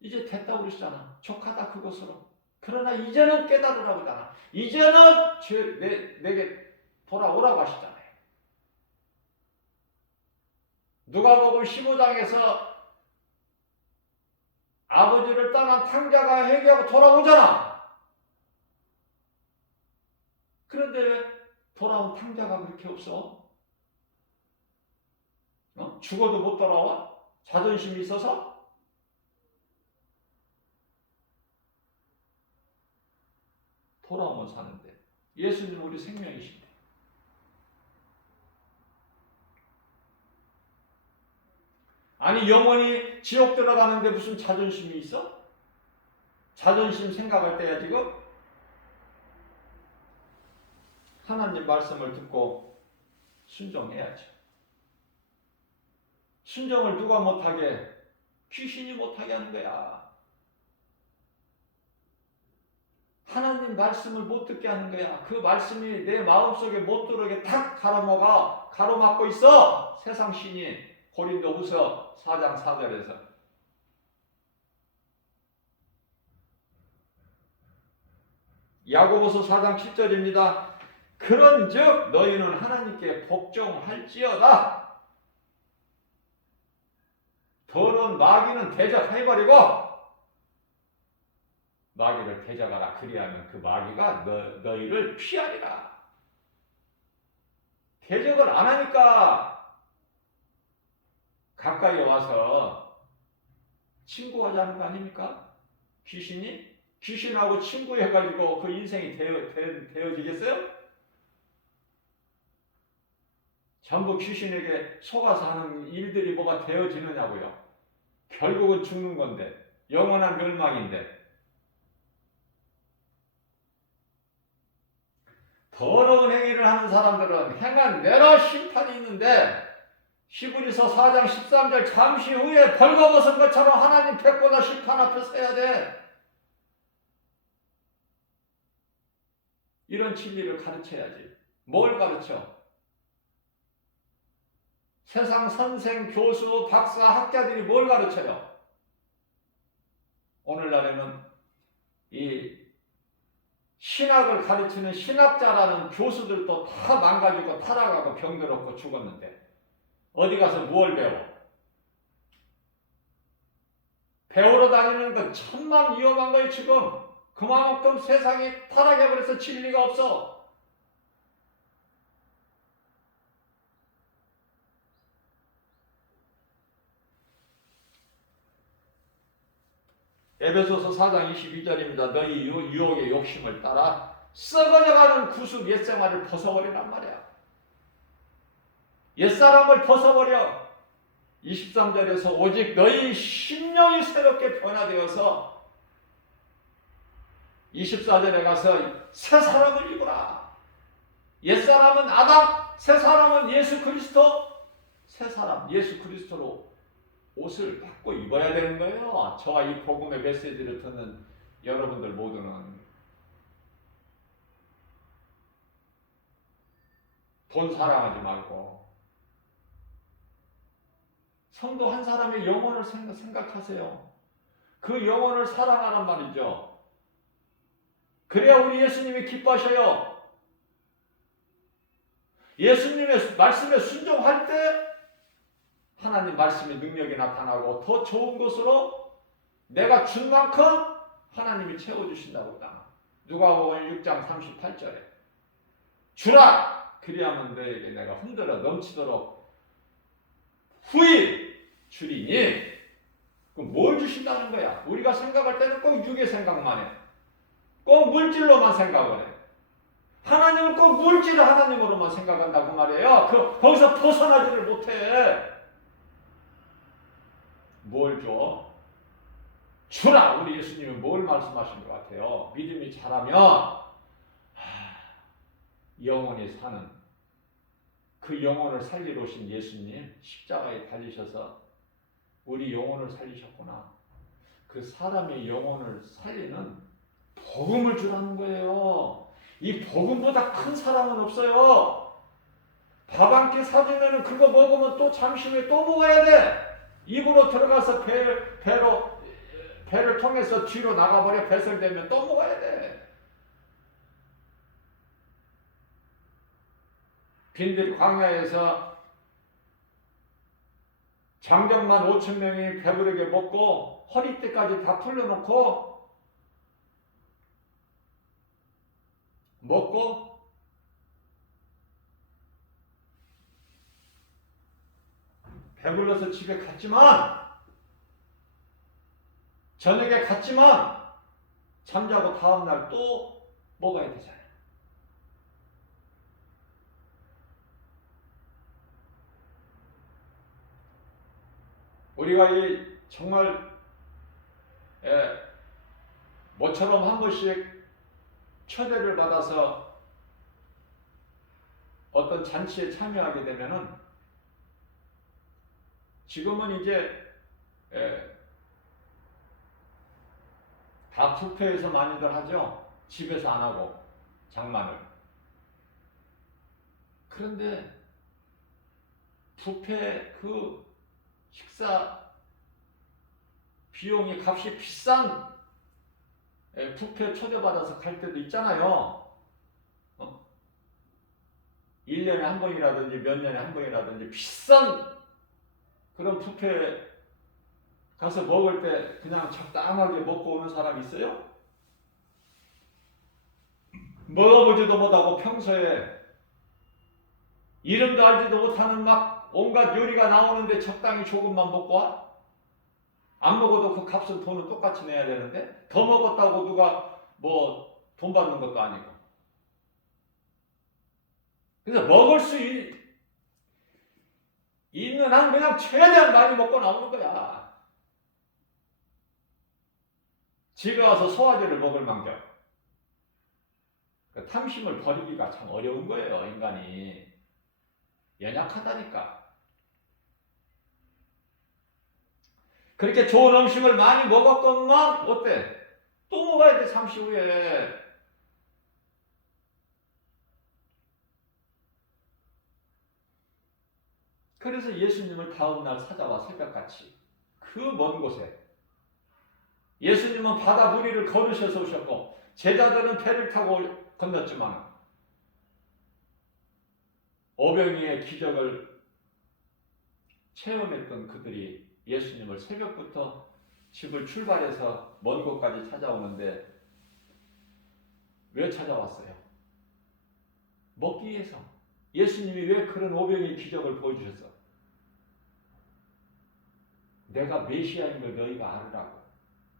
이제 됐다고 그러시잖아. 족하다 그것으로. 그러나 이제는 깨달으라고 하잖아. 이제는 내게 돌아오라고 하시잖아요. 누가복음 15장에서 아버지를 떠난 탕자가 회개하고 돌아오잖아. 그런데 왜 돌아온 탕자가 그렇게 없어? 죽어도 못 돌아와? 자존심이 있어서? 돌아오면 사는데. 예수님은 우리 생명이신데. 아니 영원히 지옥 들어가는데 무슨 자존심이 있어? 자존심 생각할 때야 지금? 하나님 말씀을 듣고 순종해야죠. 순종을 누가 못하게? 귀신이 못하게 하는 거야. 하나님 말씀을 못 듣게 하는 거야. 그 말씀이 내 마음속에 못 들어오게 탁 가로막고 있어. 세상 신이. 고린도후서 4장 4절에서. 야고보서 4장 7절입니다. 그런즉 너희는 하나님께 복종할지어다. 더러운 마귀는 대적해버리고 마귀를 대적하라. 그리하면 그 마귀가 너희를 피하리라. 대적을 안 하니까 가까이 와서 친구하자는 거 아닙니까? 귀신하고 친구해가지고 그 인생이 되어지겠어요? 전부 귀신에게 속아서 하는 일들이 뭐가 되어지느냐고요. 결국은 죽는 건데, 영원한 멸망인데. 더러운 행위를 하는 사람들은 행한 내라 심판이 있는데, 히브리서 4장 13절 잠시 후에 벌거벗은 것처럼 하나님 백보다 심판 앞에 서야 돼. 이런 진리를 가르쳐야지. 뭘 가르쳐? 세상 선생, 교수, 박사, 학자들이 뭘 가르쳐요? 오늘날에는 이 신학을 가르치는 신학자라는 교수들도 다 망가지고 타락하고 병들었고 죽었는데 어디 가서 뭘 배워? 배우러 다니는 건 천만 위험한 거예요 지금. 그만큼 세상이 타락해버려서 진리가 없어. 에베소서 4장 22절입니다. 너희 유혹의 욕심을 따라 썩어져가는 구수 옛생활을 벗어버리란 말이야. 옛사람을 벗어버려. 23절에서 오직 너희 심령이 새롭게 변화되어서 24절에 가서 새 사람을 입으라. 옛사람은 아담, 새 사람은 예수 그리스도. 새 사람 예수 그리스도로 옷을 바꿔 입어야 되는 거예요. 저와 이 복음의 메시지를 듣는 여러분들 모두는 돈 사랑하지 말고 성도 한 사람의 영혼을 생각하세요. 그 영혼을 사랑하란 말이죠. 그래야 우리 예수님이 기뻐하셔요. 예수님의 말씀에 순종할 때 하나님 말씀의 능력이 나타나고 더 좋은 것으로 내가 준 만큼 하나님이 채워주신다고 다. 누가복음 6장 38절에 주라 그리하면 너에게 내가 흔들어 넘치도록 후일 주리니 그럼 뭘 주신다는 거야? 우리가 생각할 때는 꼭 육의 생각만 해. 꼭 물질로만 생각을 해. 하나님은 꼭 물질을 하나님으로만 생각한다고 말이에요. 거기서 벗어나지를 못해. 뭘 줘? 주라! 우리 예수님은 뭘 말씀하신 것 같아요? 믿음이 자라면 영원히 사는 그 영혼을 살리러 오신 예수님 십자가에 달리셔서 우리 영혼을 살리셨구나. 그 사람의 영혼을 살리는 복음을 주라는 거예요. 이 복음보다 큰 사랑은 없어요. 밥 한 끼 사주면 그거 먹으면 또 잠시 후에 또 먹어야 돼. 입으로 들어가서 배를 통해서 뒤로 나가버려. 배설되면 또 먹어야 돼. 빈들 광야에서 장정만 5천 명이 배부르게 먹고 허리띠까지 다 풀려놓고 먹고 배불러서 집에 갔지만 저녁에 갔지만 잠자고 다음날 또 먹어야 되잖아요. 우리가 이 정말 모처럼 한 번씩 초대를 받아서 어떤 잔치에 참여하게 되면은 지금은 이제 다 뷔페에서 많이들 하죠. 집에서 안 하고 장만을. 그런데 뷔페 그 식사 비용이 값이 비싼 뷔페 초대받아서 갈 때도 있잖아요. 1년에 한 번이라든지 몇 년에 한 번이라든지 비싼 그런 뷔페 가서 먹을 때 그냥 적당하게 먹고 오는 사람 있어요? 먹어보지도 못하고 평소에 이름도 알지도 못하는 막 온갖 요리가 나오는데 적당히 조금만 먹고 와? 안 먹어도 그 값은 돈은 똑같이 내야 되는데 더 먹었다고 누가 뭐 돈 받는 것도 아니고. 그래서 먹을 수 있는 한 그냥 최대한 많이 먹고 나오는 거야. 집에 와서 소화제를 먹을 망정. 그 탐심을 버리기가 참 어려운 거예요. 인간이 연약하다니까. 그렇게 좋은 음식을 많이 먹었건만 어때? 또 먹어야 돼. 잠시 후에. 그래서 예수님을 다음날 찾아와 새벽같이 그 먼 곳에 예수님은 바다 무리를 걸으셔서 오셨고 제자들은 배를 타고 건넜지만 오병이의 기적을 체험했던 그들이 예수님을 새벽부터 집을 출발해서 먼 곳까지 찾아오는데 왜 찾아왔어요? 먹기 위해서. 예수님이 왜 그런 오병이의 기적을 보여주셨어? 내가 메시아인 걸 너희가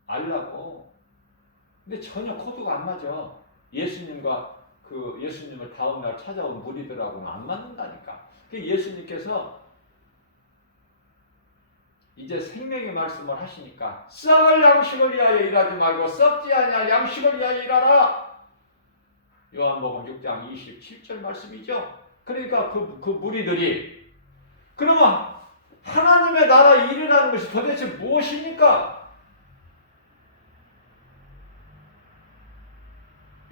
알라고. 근데 전혀 코드가 안 맞아. 예수님과 그 예수님을 다음날 찾아온 무리들하고는 안 맞는다니까. 예수님께서 이제 생명의 말씀을 하시니까 썩을 양식을 위하여 일하지 말고 썩지 아니할 양식을 위하여 일하라. 요한복음 6장 27절 말씀이죠. 그러니까 그 무리들이 그러면 하나님의 나라 일이라는 것이 도대체 무엇입니까?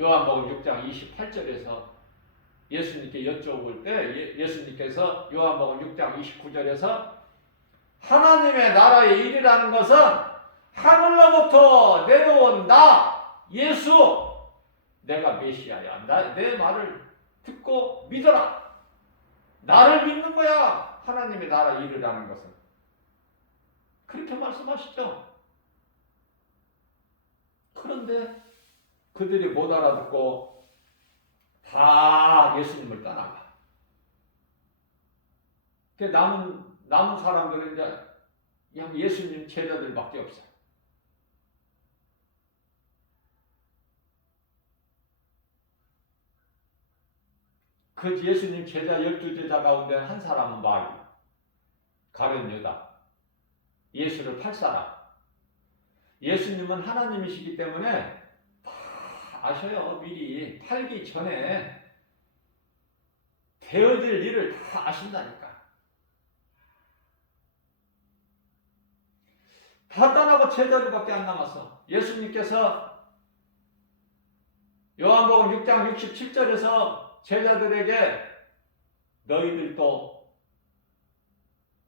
요한복음 6장 28절에서 예수님께 여쭤볼 때 예수님께서 요한복음 6장 29절에서 하나님의 나라의 일이라는 것은 하늘로부터 내려온 나 예수 내가 메시아야. 내 말을 듣고 믿어라. 나를 믿는 거야. 하나님의 나라 일이라는 것은. 그렇게 말씀하시죠. 그런데 그들이 못 알아듣고 다 예수님을 떠나가. 남은 사람들은 이제 그냥 예수님 제자들밖에 없어. 그 예수님 제자 12제자 가운데 한 사람은 마귀, 가룟 유다, 예수를 팔 사람. 예수님은 하나님이시기 때문에 다 아셔요. 미리 팔기 전에 되어질 일을 다 아신다니까. 다 떠나고 제자들밖에 안 남았어. 예수님께서 요한복음 6장 67절에서 제자들에게 너희들도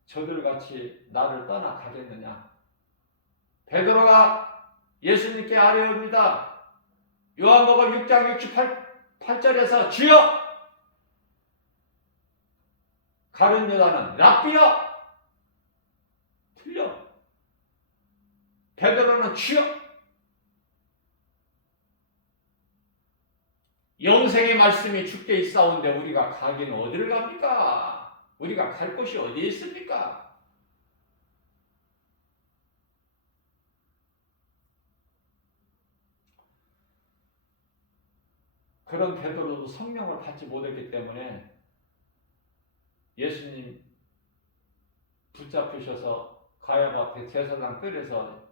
저들같이 나를 떠나가겠느냐. 베드로가 예수님께 아뢰옵니다. 요한복음 6장 68절에서 주여, 가룟 유다는 랍비여. 틀려. 베드로는 주여. 영생의 말씀이 주께 있사온데 우리가 가기는 어디를 갑니까? 우리가 갈 곳이 어디에 있습니까? 그런 베드로도 성령을 받지 못했기 때문에 예수님 붙잡히셔서 가야바 제사장 뜰에서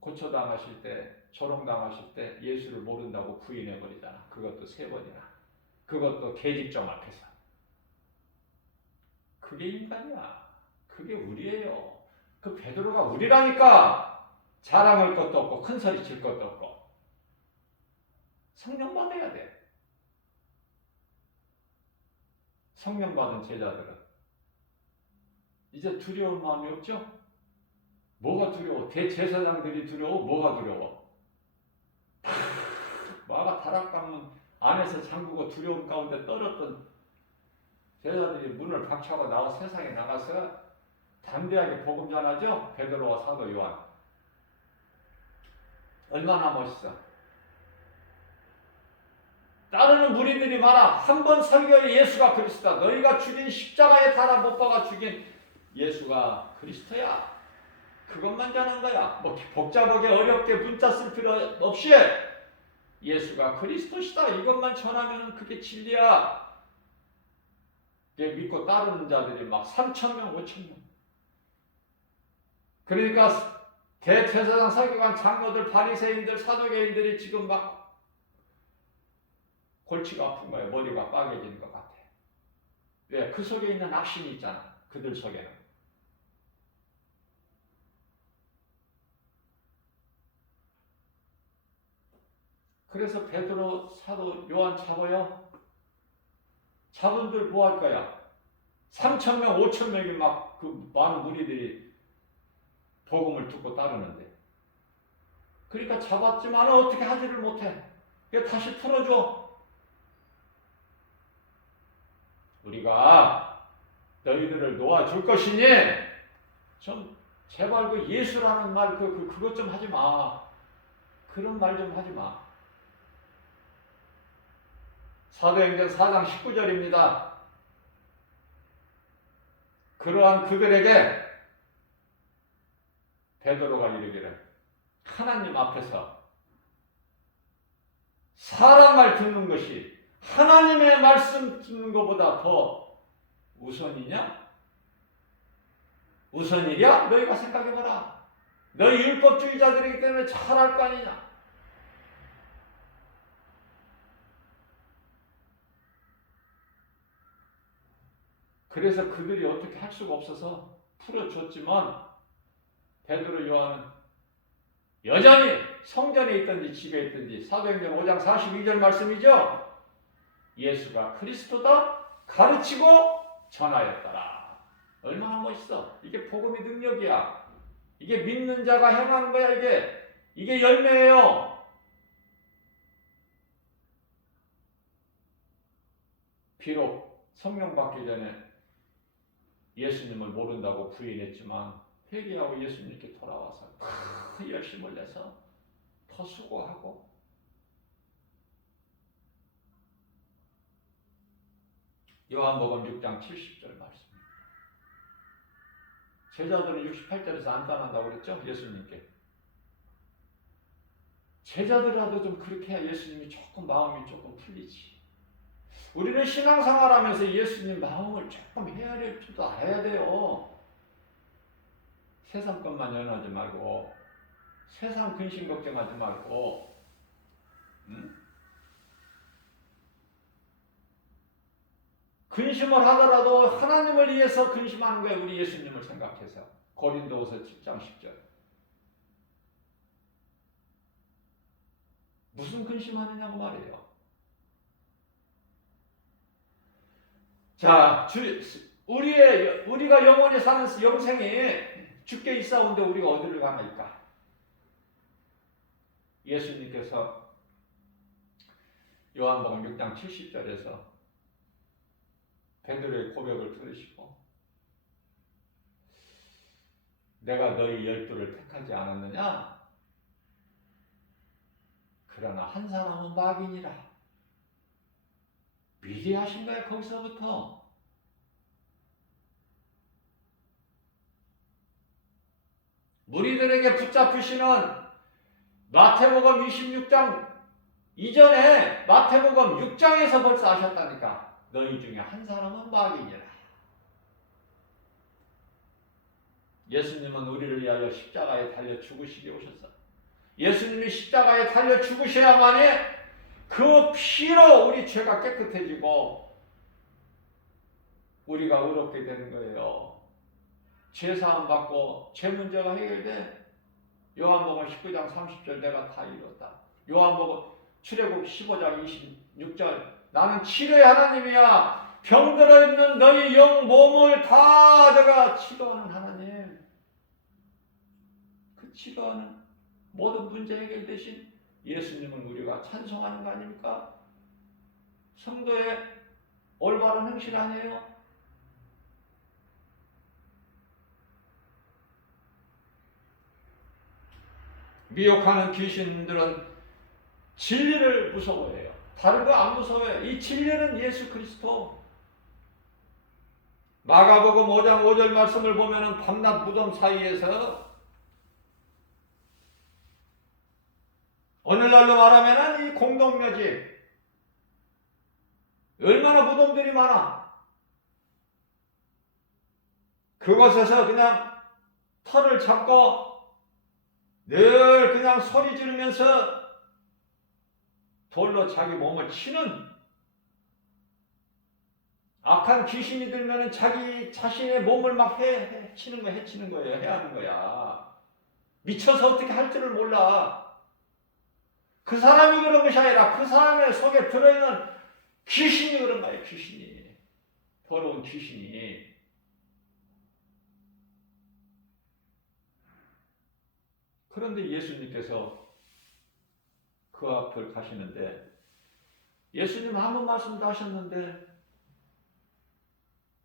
고초당하실 때, 조롱당하실 때 예수를 모른다고 부인해버리잖아. 그것도 3번이나. 그것도 계집종 앞에서. 그게 인간이야. 그게 우리예요. 그 베드로가 우리라니까. 자랑할 것도 없고 큰 소리 칠 것도 없고. 성령 받아야 돼. 성령 받은 제자들은 이제 두려울 마음이 없죠? 뭐가 두려워? 대제사장들이 두려워? 뭐가 두려워? 마가 다락방문 안에서 잠그고 두려움 가운데 떨었던 제자들이 문을 박차고 나와 세상에 나가서 담대하게 복음 전하죠? 베드로와 사도 요한. 얼마나 멋있어. 따르는 무리들이 많아. 한 번 설교에 예수가 그리스도다. 너희가 죽인 십자가에 달아 못 박아 죽인 예수가 그리스도야. 그것만 전한 거야. 뭐 복잡하게 어렵게 문자 쓸 필요 없이 예수가 그리스도시다. 이것만 전하면 그게 진리야. 믿고 따르는 자들이 막 3,000명, 5,000명. 그러니까 대제사장, 서기관, 장로들, 바리새인들, 사두개인들이 지금 막 골치가 아픈 거예요. 머리가 빠개지는 것 같아. 왜? 그 속에 있는 악신이 있잖아. 그들 속에는. 그래서 베드로, 사도, 요한 잡아요. 잡은들 뭐 할 거야? 3,000명, 5,000명이 막 그 많은 무리들이 복음을 듣고 따르는데. 그러니까 잡았지만 어떻게 하지를 못해. 다시 풀어줘. 우리가 너희들을 놓아줄 것이니 좀 제발 그 예수라는 말 그것 좀 하지 마. 그런 말 좀 하지 마. 사도행전 4장 19절입니다. 그러한 그들에게 베드로가 이르기를 하나님 앞에서 사람 말 듣는 것이 하나님의 말씀 듣는 것보다 더 우선이냐? 우선이랴? 너희가 생각해봐라. 너희 율법주의자들이기 때문에 잘할 거 아니냐? 그래서 그들이 어떻게 할 수가 없어서 풀어줬지만 베드로, 요한은 여전히 성전에 있든지 집에 있든지 사도행전 5장 42절 말씀이죠. 예수가 그리스도다 가르치고 전하였더라. 얼마나 멋있어. 이게 복음의 능력이야. 이게 믿는 자가 행하는 거야. 이게 열매예요. 비록 성령 받기 전에 예수님을 모른다고 부인했지만 회개하고 예수님께 돌아와서 더 열심을 내서 더 수고하고 요한복음 6장 70절 말씀. 제자들은 68절에서 안 따른다고 그랬죠? 예수님께. 제자들이라도 좀 그렇게 해야 예수님이 마음이 조금 풀리지. 우리는 신앙생활하면서 예수님 마음을 조금 헤아릴 줄도 알아야 돼요. 세상 것만 연하지 말고, 세상 근심 걱정하지 말고, 근심을 하더라도 하나님을 위해서 근심하는 거예요. 우리 예수님을 생각해서. 고린도후서 7장 10절. 무슨 근심하느냐고 말이에요. 자, 우리가 영원히 사는 영생에 죽게 있사온데 우리가 어디를 가나이까? 예수님께서 요한복음 6장 70절에서 베드로의 고백을 들으시고 내가 너희 12를 택하지 않았느냐? 그러나 한 사람은 마귀니라. 미리 하신 거야. 거기서부터. 무리들에게 붙잡히시는 마태복음 26장 이전에 마태복음 6장에서 벌써 하셨다니까. 너희 중에 한 사람은 마귀니라. 예수님은 우리를 위하여 십자가에 달려 죽으시게 오셨어. 예수님이 십자가에 달려 죽으셔야만이 그 피로 우리 죄가 깨끗해지고 우리가 의롭게 되는 거예요. 죄사함 받고 죄 문제가 해결돼. 요한복음 19장 30절 내가 다 이뤘다. 요한복음 출애굽 15장 26절 나는 치료의 하나님이야. 병들어 있는 너희 영 몸을 다 내가 치료하는 하나님. 그 치료하는 모든 문제 해결 대신 예수님은 우리가 찬송하는 거 아닙니까? 성도의 올바른 행실 아니에요? 미혹하는 귀신들은 진리를 무서워해요. 다른 거 안 무서워해요. 이 진리는 예수 그리스도. 마가복음 5장 5절 말씀을 보면은 밤낮 무덤 사이에서 오늘날로 말하면 이 공동묘지 얼마나 무덤들이 많아. 그곳에서 그냥 털을 잡고 늘 그냥 소리 지르면서 돌로 자기 몸을 치는 악한 귀신이 들면은 자기 자신의 몸을 막 해치는 거예요. 해하는 거야. 미쳐서 어떻게 할 줄을 몰라. 그 사람이 그런 것이 아니라 그 사람의 속에 들어있는 귀신이 그런 거예요. 귀신이. 더러운 귀신이. 그런데 예수님께서 그 앞을 가시는데 예수님 아무 말씀도 하셨는데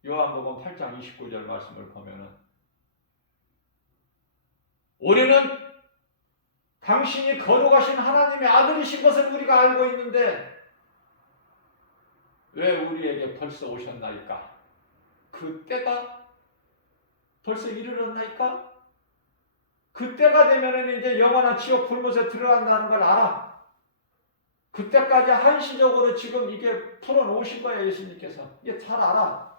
요한복음 8장 29절 말씀을 보면은 우리는 당신이 거룩하신 하나님의 아들이신 것을 우리가 알고 있는데 왜 우리에게 벌써 오셨나이까? 그 때가 벌써 이르렀나이까? 그 때가 되면은 이제 영원한 지옥 불못에 들어간다는 걸 알아. 그때까지 한시적으로 지금 이게 풀어놓으신 거예요. 예수님께서. 이게 잘 알아.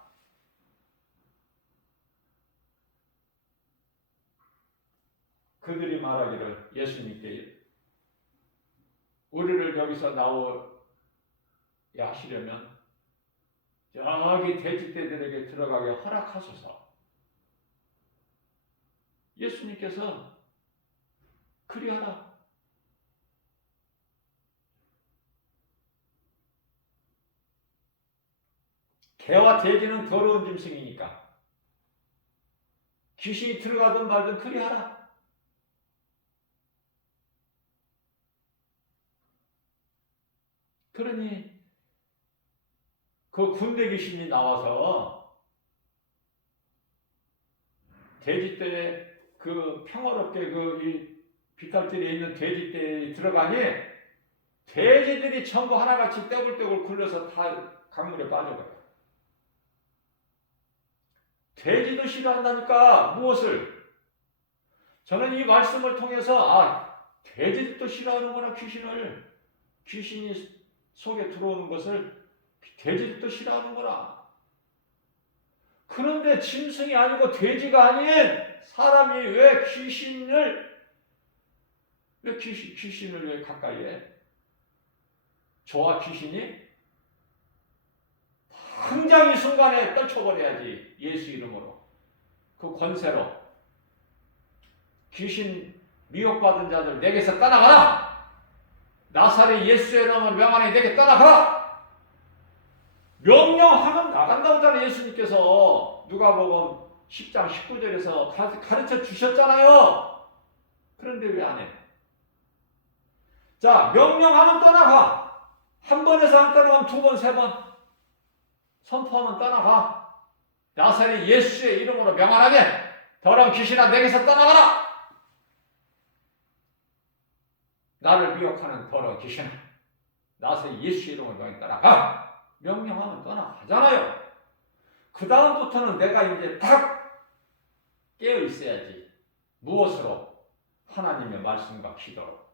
그들이 말하기를 예수님께 우리를 여기서 나오게 하시려면 저기 돼지떼들에게 들어가게 허락하소서. 예수님께서 그리하라. 개와 돼지는 더러운 짐승이니까 귀신이 들어가든 말든 그리하라. 그러니 그 군대 귀신이 나와서 돼지떼에 그 평화롭게 이 비탈들에 있는 돼지떼에 들어가니 돼지들이 전부 하나같이 떼굴떼굴 굴러서 다 강물에 빠져가요. 돼지도 싫어한다니까. 무엇을? 저는 이 말씀을 통해서 돼지도 싫어하는구나. 귀신이 속에 들어오는 것을 돼지도 싫어하는구나. 그런데 짐승이 아니고 돼지가 아닌 사람이 왜 귀신을 왜 가까이에? 저와 귀신이 당장 이 순간에 떨쳐버려야지. 예수 이름으로. 그 권세로. 귀신 미혹받은 자들 내게서 떠나가라. 나사렛 예수의 이름으로 명하니 내게 떠나가라. 명령하면 나간다고 하잖아요. 예수님께서 누가복음 10장 19절에서 가르쳐 주셨잖아요. 그런데 왜 안 해? 자, 명령하면 떠나가. 한 번에서 안 떠나가면 두 번, 세 번 선포하면 떠나가. 나사렛 예수의 이름으로 명하게 더러운 귀신아 내게서 떠나가라. 나를 미혹하는 더러운 귀신아 나사렛 예수의 이름으로 명하게 떠나가. 명령하면 떠나가잖아요. 그 다음부터는 내가 이제 딱 깨어 있어야지. 무엇으로? 하나님의 말씀과 기도로.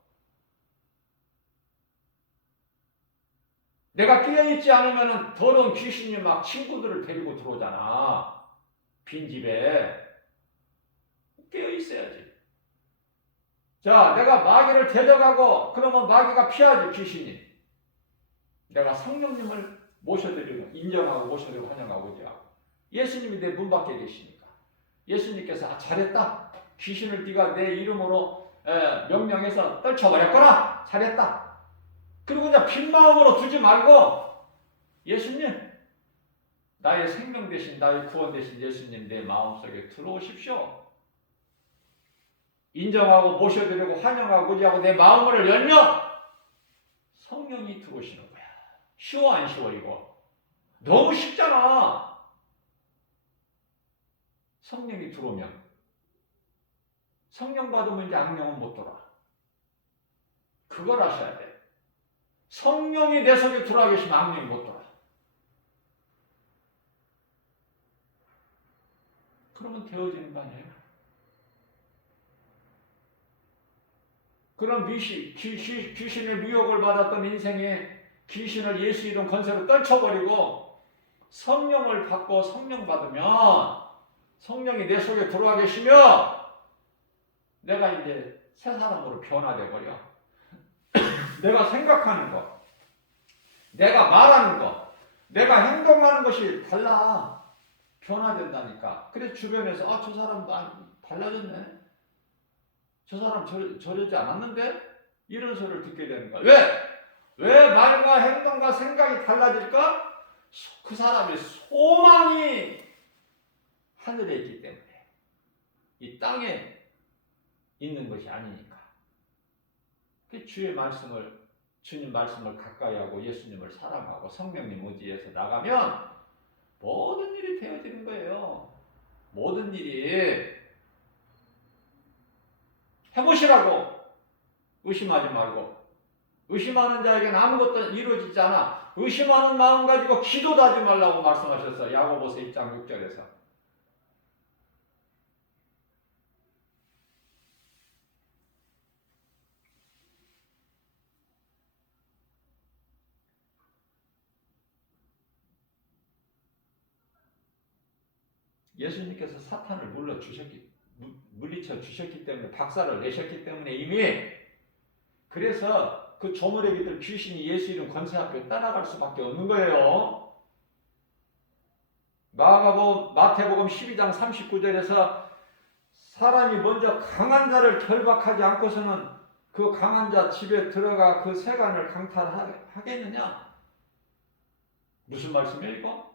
내가 깨어있지 않으면 더러운 귀신이 막 친구들을 데리고 들어오잖아. 빈집에. 깨어있어야지. 자, 내가 마귀를 데려가고 그러면 마귀가 피하지. 귀신이. 내가 성령님을 모셔드리고 인정하고 모셔드리고 환영하고 오지하고 예수님이 내 문 밖에 계시니까 예수님께서 잘했다. 귀신을 네가 내 이름으로 명령해서 떨쳐버렸거나 잘했다. 그리고 이제 빈 마음으로 두지 말고 예수님 나의 생명 대신 나의 구원 대신 예수님 내 마음속에 들어오십시오. 인정하고 모셔드리고 환영하고 오지하고 내 마음을 열면 성령이 들어오시는 거야. 쉬워 안 쉬워 이거? 너무 쉽잖아. 성령이 들어오면 성령 받으면 이제 악령은 못 돌아. 그걸 아셔야 돼. 성령이 내 속에 들어와 계시면 악령이 못 돌아. 그러면 되어지는 거 아니에요? 그런 귀신의 미혹을 받았던 인생에 귀신을 예수 이름 권세로 떨쳐버리고 성령을 받고 성령 받으면 성령이 내 속에 들어와 계시면 내가 이제 새 사람으로 변화돼 버려. 내가 생각하는 것, 내가 말하는 것, 내가 행동하는 것이 달라. 변화된다니까. 그래서 주변에서 저 사람 달라졌네. 저 사람 저러지 않았는데? 이런 소리를 듣게 되는 거야. 왜 말과 행동과 생각이 달라질까? 그 사람의 소망이 하늘에 있기 때문에. 이 땅에 있는 것이 아니니까. 주님 말씀을 가까이 하고 예수님을 사랑하고 성령님 의지해서 나가면 모든 일이 되어지는 거예요. 모든 일이. 해보시라고. 의심하지 말고. 의심하는 자에게는 아무것도 이루어지지 않아. 의심하는 마음 가지고 기도도 하지 말라고 말씀하셨어요. 야고보서 1장 6절에서. 예수님께서 사탄을 물리쳐 주셨기 때문에 박살을 내셨기 때문에 이미 그래서 그 조물애기들 귀신이 예수 이름 권세 앞에 따라갈 수밖에 없는 거예요. 마태복음 12장 39절에서 사람이 먼저 강한 자를 결박하지 않고서는 그 강한 자 집에 들어가 그 세간을 강탈하겠느냐? 무슨 말씀이에요 이거?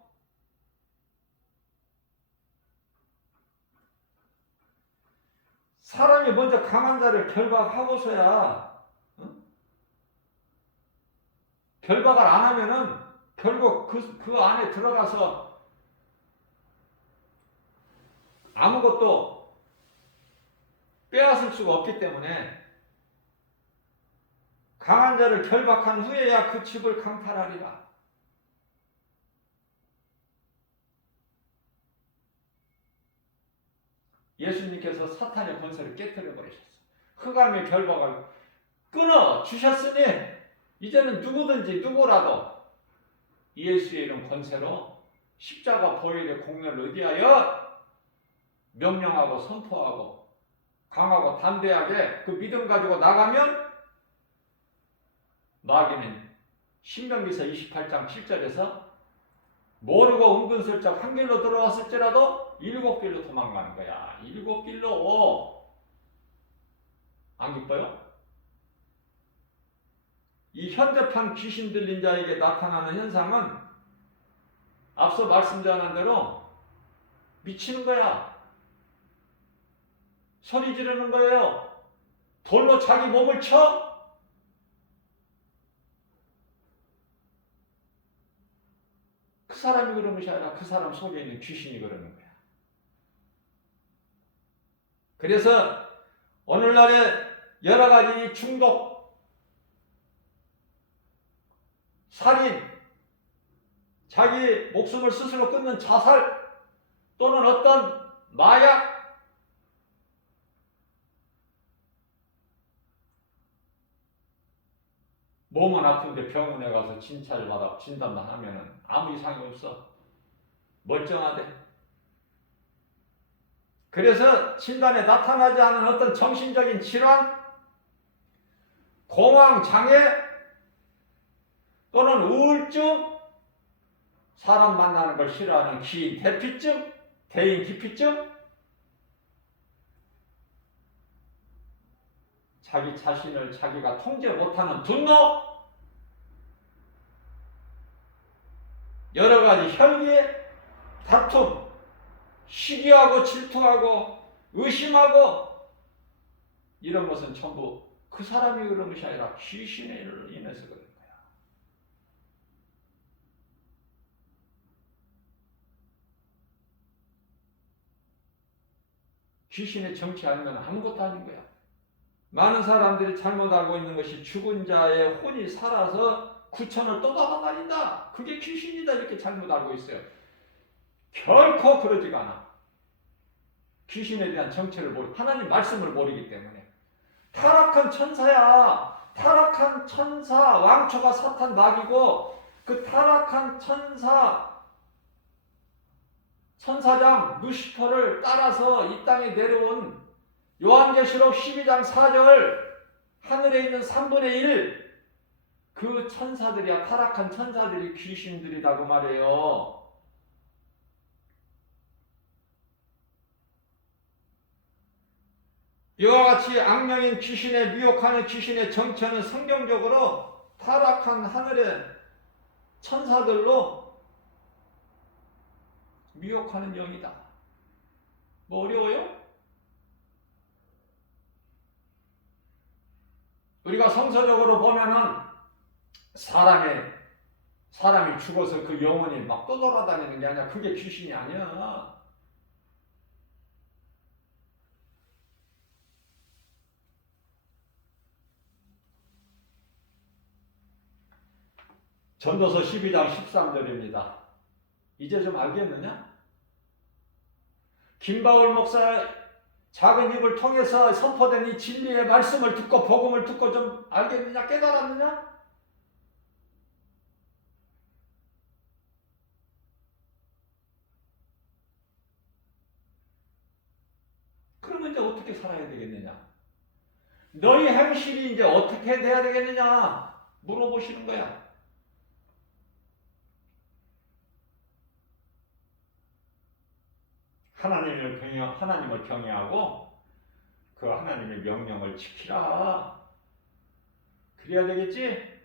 사람이 먼저 강한 자를 결박하고서야, 응? 결박을 안 하면은 결국 그 안에 들어가서 아무것도 빼앗을 수가 없기 때문에 강한 자를 결박한 후에야 그 집을 강탈하리라. 예수님께서 사탄의 권세를 깨뜨려 버리셨어요. 흑암의 결박을 끊어 주셨으니 이제는 누구든지 누구라도 예수의 이름 권세로 십자가 보혈의 공로를 의지하여 명령하고 선포하고 강하고 담대하게 그 믿음 가지고 나가면 마귀는 신명기서 28장 7절에서 모르고 은근슬쩍 한 길로 들어왔을지라도 7길로 도망가는 거야. 7길로. 안 기뻐요? 이 현대판 귀신 들린 자에게 나타나는 현상은 앞서 말씀드린 대로 미치는 거야. 소리 지르는 거예요. 돌로 자기 몸을 쳐? 그 사람이 그런 것이 아니라 그 사람 속에 있는 귀신이 그러는 거야. 그래서 오늘날에 여러 가지 중독, 살인, 자기 목숨을 스스로 끊는 자살 또는 어떤 마약, 몸은 아픈데 병원에 가서 진찰을 받아 진단만 하면 아무 이상이 없어. 멀쩡하대. 그래서 진단에 나타나지 않은 어떤 정신적인 질환, 공황장애 또는 우울증, 사람 만나는 걸 싫어하는 기인 대피증, 대인 기피증, 자기 자신을 자기가 통제 못하는 분노, 여러 가지 혈기에 다툼, 시기하고 질투하고 의심하고 이런 것은 전부 그 사람이 그런 것이 아니라 귀신에 인해서 그런 거야. 귀신의 정치 아니면 아무것도 아닌 거야. 많은 사람들이 잘못 알고 있는 것이 죽은 자의 혼이 살아서 구천을 또 돌아다닌다. 그게 귀신이다 이렇게 잘못 알고 있어요. 결코 그러지가 않아. 귀신에 대한 정체를 모르고 하나님 말씀을 모르기 때문에. 타락한 천사야. 타락한 천사 왕초가 사탄 마귀고 그 타락한 천사장 루시퍼를 따라서 이 땅에 내려온 요한계시록 12장 4절 하늘에 있는 3분의 1 그 천사들이야. 타락한 천사들이 귀신들이라고 말해요. 이와 같이 악령인 귀신에 미혹하는 귀신의 정체는 성경적으로 타락한 하늘의 천사들로 미혹하는 영이다. 뭐 어려워요? 우리가 성서적으로 보면은 사람이 죽어서 그 영혼이 막 떠돌아다니는 게 아니라 그게 귀신이 아니야. 전도서 12장 13절입니다. 이제 좀 알겠느냐? 김바울 목사 작은 입을 통해서 선포된 이 진리의 말씀을 듣고 복음을 듣고 좀 알겠느냐? 깨달았느냐? 그러면 이제 어떻게 살아야 되겠느냐? 너희 행실이 이제 어떻게 돼야 되겠느냐? 물어보시는 거야. 하나님을 경외하고 그 하나님의 명령을 지키라. 그래야 되겠지?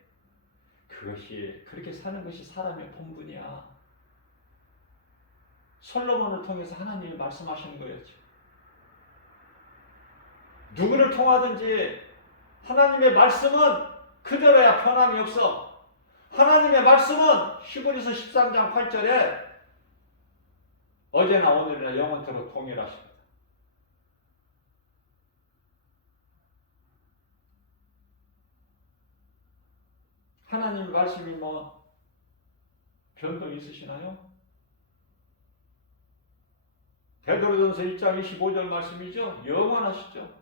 그렇게 사는 것이 사람의 본분이야. 솔로몬을 통해서 하나님이 말씀하시는 거였죠. 누구를 통하든지 하나님의 말씀은 그대로야 변함이 없어. 하나님의 말씀은 히브리서 13장 8절에 어제나 오늘이나 영원토록 동일하십니다. 하나님 말씀이 뭐 변동 있으시나요? 베드로전서 1장 25절 말씀이죠. 영원하시죠.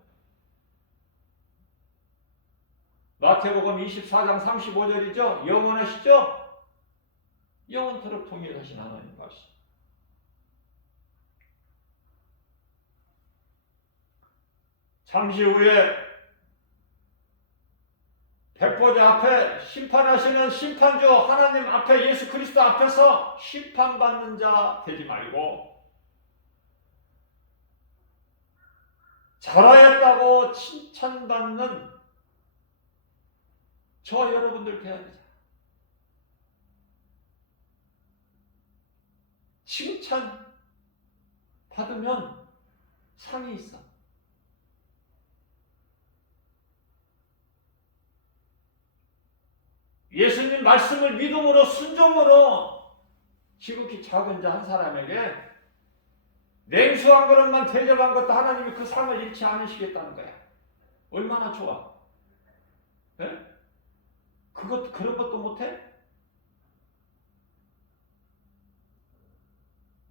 마태복음 24장 35절이죠. 영원하시죠. 영원토록 동일하신 하나님 말씀. 잠시 후에 백보자 앞에 심판하시는 심판주 하나님 앞에 예수 그리스도 앞에서 심판받는 자 되지 말고 잘하였다고 칭찬받는 저와 여러분들 돼야 되잖아요. 칭찬 받으면 상이 있어. 예수님 말씀을 믿음으로 순종으로 지극히 작은 자 한 사람에게 냉수 한 그릇만 대접한 것도 하나님이 그 상을 잃지 않으시겠다는 거야. 얼마나 좋아. 네? 그런 것도 못해?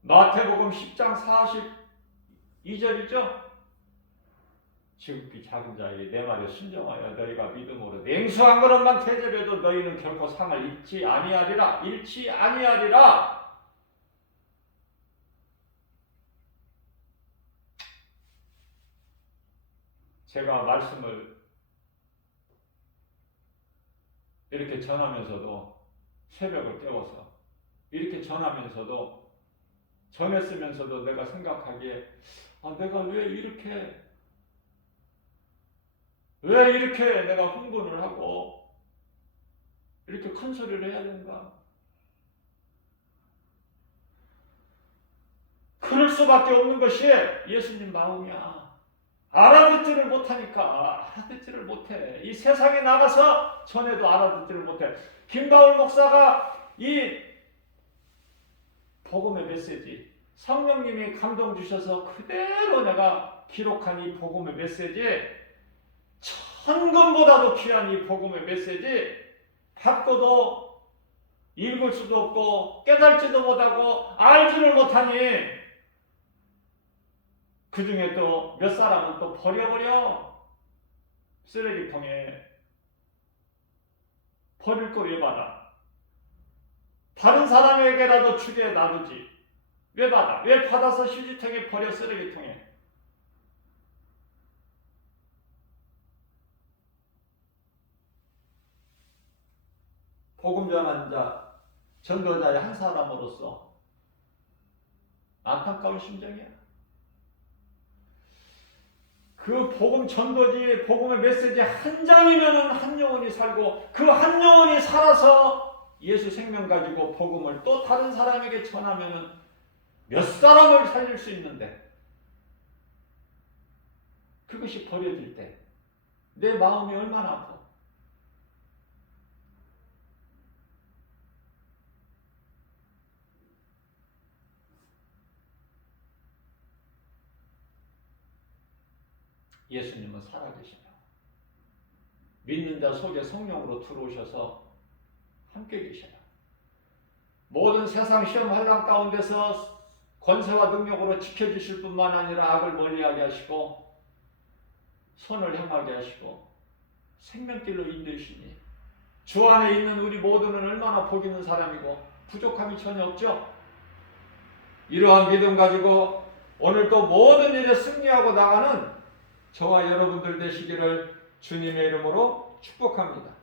마태복음 10장 42절이죠. 지극히 작은 자에게 내 말에 순종하여 너희가 믿음으로 냉수 한 그릇만 대접해도 너희는 결코 상을 잃지 아니하리라. 제가 말씀을 이렇게 전하면서도 새벽을 깨워서 이렇게 전했으면서도 내가 생각하기에 내가 왜 이렇게 내가 흥분을 하고 이렇게 큰 소리를 해야 되는가? 그럴 수밖에 없는 것이 예수님 마음이야. 알아듣지를 못하니까. 알아듣지를 못해. 이 세상에 나가서 전해도 알아듣지를 못해. 김바울 목사가 이 복음의 메시지, 성령님이 감동 주셔서 그대로 내가 기록한 이 복음의 메시지, 천금보다도 귀한 이 복음의 메시지 받고도 읽을 수도 없고 깨달지도 못하고 알지를 못하니 그 중에 또 몇 사람은 또 버려버려. 쓰레기통에. 버릴 거 왜 받아? 다른 사람에게라도 주게 놔두지. 왜 받아? 왜 받아서 휴지통에 버려? 쓰레기통에. 복음 전한 자, 전도자의 한 사람으로서 안타까운 심정이야. 그 복음 전도지, 복음의 메시지 한 장이면은 한 영혼이 살고 그 한 영혼이 살아서 예수 생명 가지고 복음을 또 다른 사람에게 전하면은 몇 사람을 살릴 수 있는데 그것이 버려질 때 내 마음이 얼마나 아파. 예수님은 살아계시며 믿는 자 속에 성령으로 들어오셔서 함께 계셔요. 모든 세상 시험 환난 가운데서 권세와 능력으로 지켜주실 뿐만 아니라 악을 멀리하게 하시고 선을 행하게 하시고 생명길로 인도하시니 주 안에 있는 우리 모두는 얼마나 복 있는 사람이고 부족함이 전혀 없죠. 이러한 믿음 가지고 오늘 또 모든 일에 승리하고 나가는 저와 여러분들 되시기를 주님의 이름으로 축복합니다.